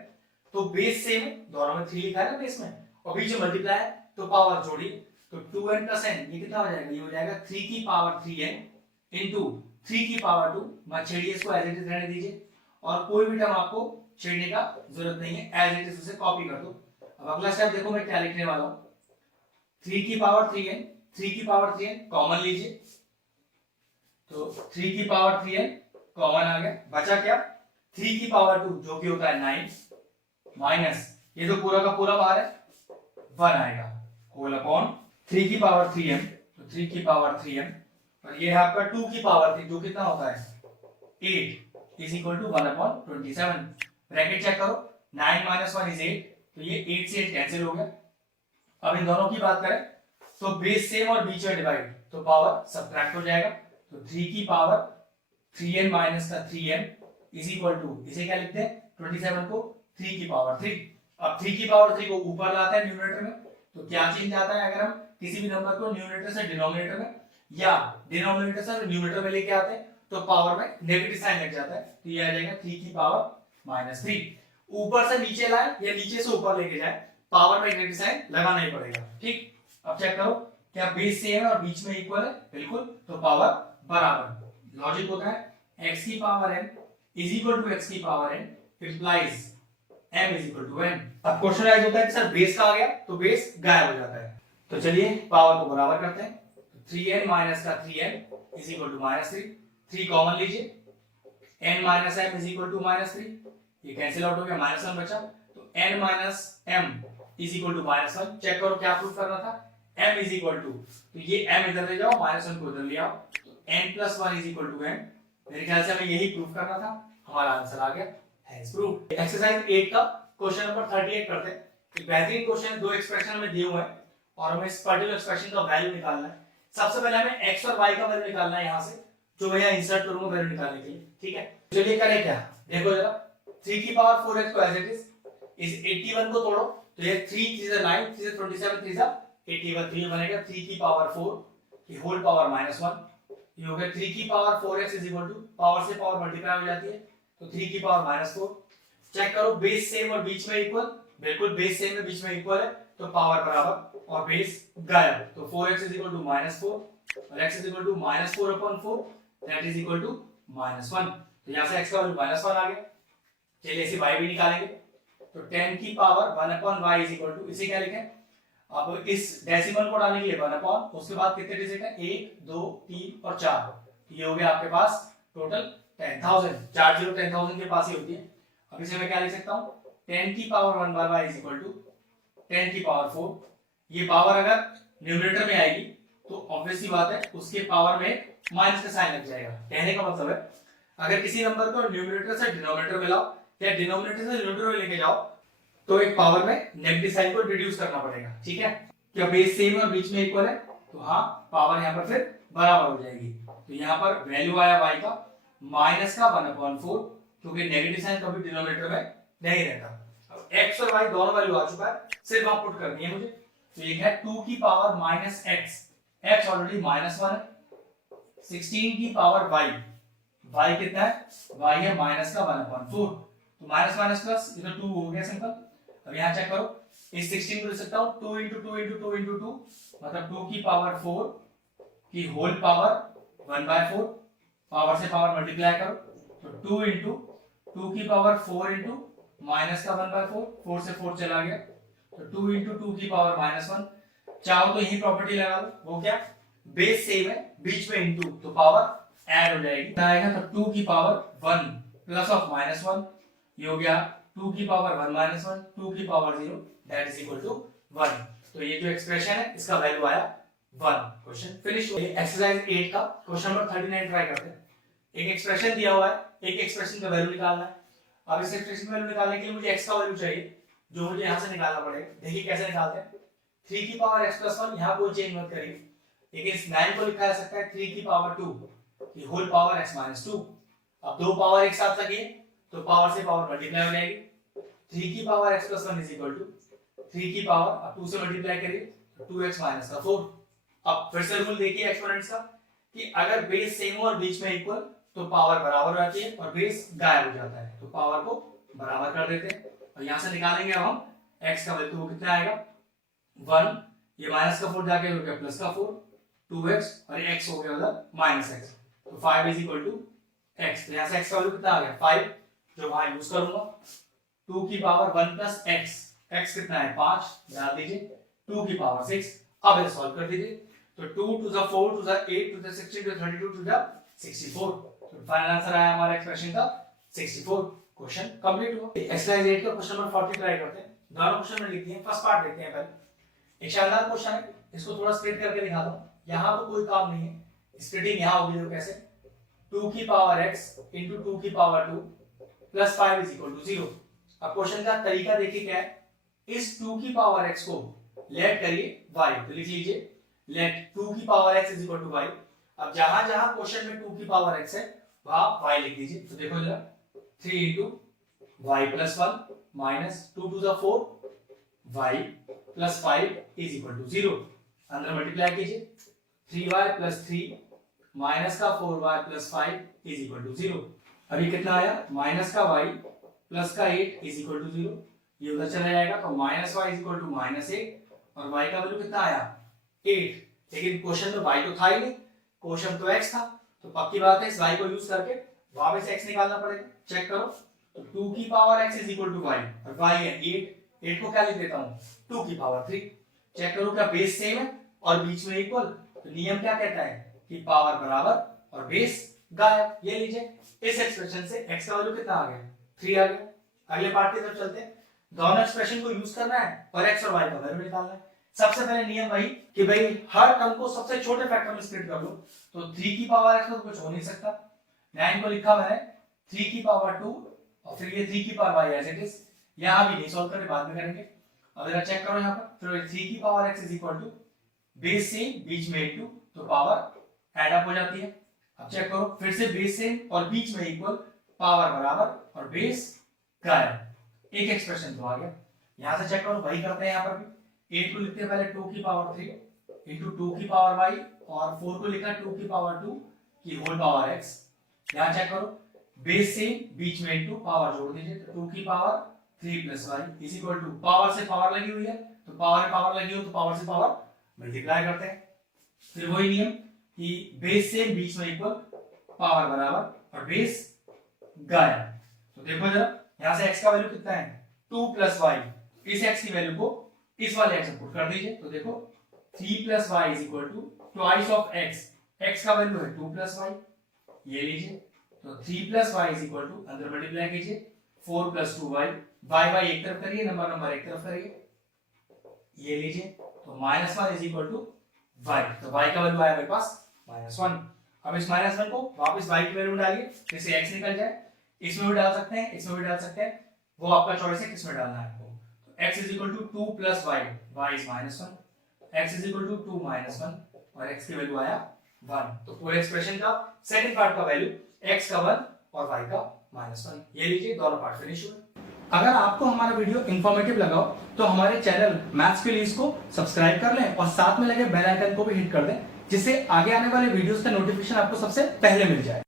तो बेस सेम है, दोनों में 3 लिखा है ना बेस में, और बीच में मल्टीप्लाई है तो पावर जोड़ी, तो 2n प्लस n ये कितना हो जाएगा, ये हो जाएगा 3 की पावर 3n इंटू 3 की पावर 2, मत छेड़िए इसको, एज इट इज रहने दीजिए, और कोई भी टर्म आपको छेड़ने का जरूरत नहीं है, एज इट इज उसे कॉपी कर दो। अब अगला स्टेप देखो मैं क्या लिखने वाला हूं, 3 की पावर 3n, 3 की पावर 3n कॉमन लीजिए, तो 3 की पावर 3n कॉमन आ गया, बचा क्या, 3 की पावर 2 जो कि होता है 9 माइनस ये तो पूरा का पूरा बाहर है 1 आएगा, होल अपॉन 3 की पावर 3m, तो 3 की पावर 3m और ये है आपका 2 की पावर 3 जो कितना होता है 8 is equal to 1/27। Bracket check करो, 9 माइनस 1 इज 8, तो ये 8 से 8 कैंसिल हो गया। अब इन दोनों की बात करें तो बेस सेम और बीच में डिवाइड, तो पावर सब्ट्रैक्ट हो जाएगा, तो 3 की पावर 3n माइनस का 3m इज इक्वल टू, इसे क्या लिखते हैं 27 को 3 की पावर 3। अब 3 की पावर 3 को ऊपर लाते हैं न्यूमरेटर में, तो क्या चेंज आता है, अगर हम किसी भी नंबर को न्यूमरेटर से डिनोमिनेटर में या डिनोमिनेटर से न्यूमरेटर में लेके आते हैं तो पावर में नेगेटिव साइन लग जाता है, तो ये आ जाएगा 3 की पावर -3। ऊपर से नीचे लाए या नीचे से ऊपर लेके जाए, पावर में नेगेटिव साइन लगाना ही पड़ेगा, ठीक। अब चेक करो क्या बेस सेम है और बीच में इक्वल है, बिल्कुल, तो पावर बराबर। लॉजिक होता है x की power n is equal to x की power n implies m is equal to n। अब क्वेश्चन राइज होता है कि सर बेस का आ गया तो बेस गायब हो जाता है, तो चलिए पावर को बराबर करते हैं, 3n माइनस का 3n is equal to -3, 3 common लीजिए, n minus m is equal to -3, ये कैंसिल आउट हो गया, -1 बचा, तो n minus m is equal to -1। चेक करो क्या प्रूफ करना था, m इज इक्वल टू, तो ये m इधर ले जाओ, -1 को इधर ले आओ, तो n plus 1 is equal to m। मेरे ख्याल से हमें यही प्रूफ करना था, हमारा आंसर आ गया, हैज प्रूफ। एक्सरसाइज 8 का क्वेश्चन नंबर 38 करते हैं। एक बेहतरीन क्वेश्चन है, दो एक्सप्रेशन हमें दिए हुए हैं और हमें इस पर्टिकुलर एक्सप्रेशन का वैल्यू निकालना है। सबसे पहले हमें x और y का वैल्यू निकालना है, यहां से जो मैं यहां इंसर्ट करूंगा वैल्यू निकालने के लिए, ठीक है। चलिए करें क्या, देखो जरा, 3 की पावर 4x को एज इट इज 81 को तोड़ो, तो ये 3 3 9 3 27 3 81, तो ये बनेगा 3 की पावर 4 की होल पावर -1, ये हो गया 3 की power 4x is equal to, power से पावर मल्टीप्लाई हो जाती है, तो 3 की पावर -4। चेक करो बेस सेम और बीच में इक्वल, बिल्कुल बेस सेम है बीच में इक्वल है, तो पावर बराबर और बेस गायब, तो 4x इज इक्वल टू -4 और x is equal to -4/4, that is equal to -1, तो यहां से x का वैल्यू -1 आ गया। चलिए इसे y भी निकालेंगे, तो 10 की power 1/y is equal to, इसे क्या लिखें, अब इस डेसिमल को डालने के लिए 1/, उसके बाद कितने डिजिट है 1 2 3 और 4, ये हो गया आपके पास टोटल 10,000, 4 0 10,000 के पास ही होती है। अब इसे मैं क्या लिख सकता हूं, 10 की power 1/y is equal to 10 की पावर 4, ये पावर अगर न्यूमरेटर में आएगी तो ऑब्वियस सी बात है उसके पावर में माइनस का साइन लग जाएगा। कहने का मतलब है अगर किसी नंबर को न्यूमरेटर से डिनोमिनेटर में लाओ या डिनोमिनेटर से न्यूमरेटर में लेके जाओ तो एक पावर में नेगेटिव साइन को रिड्यूस करना पड़ेगा, ठीक है। क्या बेस सेम और बीच में इक्वल है, तो हाँ पावर यहाँ पर फिर बराबर हो जाएगी, तो यहाँ पर वैल्यू आया y का माइनस का 1/4, क्योंकि नेगेटिव साइन कभी डिनोमिनेटर में नहीं रहता। अब x और y दोनों वैल्यू आ चुका है, सिर्फ आप पुट करनी है मुझे, तो ये है 2 की पावर -x, x ऑलरेडी -1 है, 16 की पावर y, y कितना है, y है माइनस का 1/4, तो माइनस माइनस प्लस, ये तो 2 हो गया सिंपल। अब यहाँ चेक करो, इस 16 को लिख सकता हूँ 2 × 2 × 2 × 2, मतलब 2 की पावर 4 की होल पावर 1/4, पावर से पावर मल्टीप्लाई करो, तो 2 × 2 की पावर 4 × माइनस का 1/4, 4 से 4 चला गया, तो 2 × 2 की पावर -1। चाहो तो यही प्रॉपर्टी लगा लो, वो क्या, बेस सेम है बीच में इनटू, तो पावर ऐड हो जाएगी, आएगा तो 2 की पावर 1 प्लस ऑफ -1, ये हो गया 2 की पावर 1 -1, 2 की power 0, that is equal to 1। तो ये जो एक्सप्रेशन है इसका वैल्यू आया 1। क्वेश्चन फिनिश हो गया। एक्सरसाइज 8 का क्वेश्चन नंबर 39 ट्राई करते हैं। एक एक्सप्रेशन दिया हुआ है, एक एक्सप्रेशन का वैल्यू निकालना है। अब इस एक्सप्रेशन की वैल्यू निकालने के लिए मुझे x का वैल्यू चाहिए, जो मुझे यहाँ से निकालना पड़ेगा। देखिए कैसे निकालते हैं। 3 की पावर x प्लस 1, यहाँ कोई चेंज मत करिए, लेकिन इस 9 को लिखा जा सकता है 3 की पावर 2 की होल पावर x माइनस 2। अब दो पावर एक साथ लगी तो पावर से पावर मल्टीप्लाई हो जाएगी। 3 की power x plus 1 is equal to 3 की पावर, अब 2 से मल्टीप्लाई करिए 2x माइनस का 4। अब फिर से रूल देखिए एक्सपोनेंट्स का कि अगर बेस सेम हो और बीच में इक्वल तो पावर बराबर हो जाती है और बेस गायब हो जाता है, तो पावर को बराबर कर देते हैं। और यहां से निकालेंगे अब हम x का वैल्यू, वो कितना आएगा 1, ये माइनस का 4 जाके हो गया प्लस का 4, 2x और x हो गया मतलब माइनस x, तो 5 इज इक्वल टू x। तो यहां से x का वैल्यू कितना आ गया 5, जो वहां यूज करूंगा। 2 की पावर 1 प्लस x कितना है 5, डाल दीजिए 2 की पावर 6। अब इसे सॉल्व कर दीजिए, तो 2 to the 4 to the 8 to the 16 to the 32 to the 64, तो फाइनल आंसर आया हमारा एक्सप्रेशन का 64। क्वेश्चन कंप्लीट हुआ। एक्सरसाइज 8 का क्वेश्चन नंबर 40 ट्राई करते हैं। दोनों क्वेश्चन में लिखते हैं, फर्स्ट पार्ट देखते हैं पहले। एक शानदार क्वेश्चन है, इसको थोड़ा स्प्लिट करके दिखाता हूं। यहां पर कोई काम नहीं है, स्प्लिटिंग यहां होगी, देखो कैसे 2 की पावर x into 2 की power 2 plus 5 is equal to 0। अब क्वेश्चन का तरीका देखिए क्या है। इस 2 की पावर x को लेट करिए y, तो लिख लीजिए लेट 2 की power x is equal to y। अब जहां जहां क्वेश्चन में 2 की पावर x है वहां y लिख दीजिए। तो देखो जरा 3 into y plus 1 minus 2 to the 4 y plus 5 is equal to 0। अंदर मल्टीप्लाई कीजिए 3y plus 3 माइनस का 4y plus 5 is equal to 0। अभी कितना आया माइनस का y प्लस का 8 is equal to 0, ये उधर चला जाएगा तो minus y is equal to minus 8 और y का वैल्यू कितना आया 8। लेकिन क्वेश्चन में y तो था ही नहीं, क्वेश्चन तो x था, तो पक्की बात है इस y को यूज करके वापस x निकालना पड़ेगा। चेक करो, तो 2 की power x is equal to y और y है 8 को क्या लिख देता हूं 2 की पावर 3। चेक करो क्या बेस सेम है और बीच में इक्वल, तो नियम क्या कहता है कि पावर बराबर और बेस गायब। ये लीजिए इस एक्सप्रेशन से x का वैल्यू कितना आ गया 3 आ गया। अगले पार्ट की तरफ चलते हैं। दोनों एक्सप्रेशन को यूज करना है और x और y का वैल्यू निकालना है। सबसे पहले नियम वही कि भाई हर टर्म को सबसे छोटे फैक्टर में स्प्लिट कर लो, तो 3 की पावर x तो कुछ हो नहीं सकता। 9 को लिखा मैंने 3 की पावर 2 और फिर ये 3 की power y as it is, यहां भी नहीं सॉल्व करें, बाद में करेंगे। अब जरा चेक करो यहां पर, फिर 3 की power x is equal to base same बीच में इनटू, तो पावर ऐड अप हो जाती है। अब चेक करो फिर से बेस सेम और बीच में इक्वल, पावर बराबर और बेस गायब। एक एक्सप्रेशन तो आ गया। यहां से चेक करो वही करते हैं, यहां पर भी 8 को लिखते हैं पहले 2 की पावर 3 इंटू 2 की पावर y और 4 को लिखा 2 की पावर 2 की होल पावर x। यहां चेक करो बेस से बीच में इंटू पावर जोड़ दीजिए, तो 2 की power 3 plus y is equal to power से पावर लगी हुई है, तो पावर लगी हो तो पावर से पावर मल्टीप्लाई करते हैं। फिर वही नियम कि बेस से बीच में इक्वल, पावर बराबर और बेस गायब। तो देखो जरा यहां से x का वैल्यू कितना है 2 प्लस y, इस x की वैल्यू को इस वाले x में पुट कर दीजिए, तो देखो 3 plus y is equal to twice of x का वैल्यू है 2 प्लस y, ये लीजिए, तो 3 plus y is equal to अंदर मल्टीप्लाई कीजिए 4 प्लस 2y, y एक तरफ करिए, नंबर एक तरफ करिए, ये लीजिए, तो -1 इज इक्वल टू y, तो y का वैल्यू आया मेरे पास -1। अब इस -1 को वापस y की वैल्यू में डालिए, जैसे x निकल जाए, इसमें भी डाल सकते हैं, इसमें भी डाल सकते हैं, वो आपका चॉइस है किसमें डालना है आपको। x is equal to 2 plus y, y is -1, x is equal to 2 minus 1 और x की वैल्यू आया 1। तो पूरे एक्सप्रेशन का सेकंड पार्ट का वैल्यू x का 1 और y का -1, ये लीजिए दोनों पार्ट फिनिश हुए। अगर आपको हमारा वीडियो इंफॉर्मेटिव लगा हो तो हमारे चैनल मैथ्स के लिए इसको सब्सक्राइब कर लें और साथ में लगे बेल आइकन को भी हिट कर दें, जिससे आगे आने वाले वीडियोस का नोटिफिकेशन आपको सबसे पहले मिल जाए।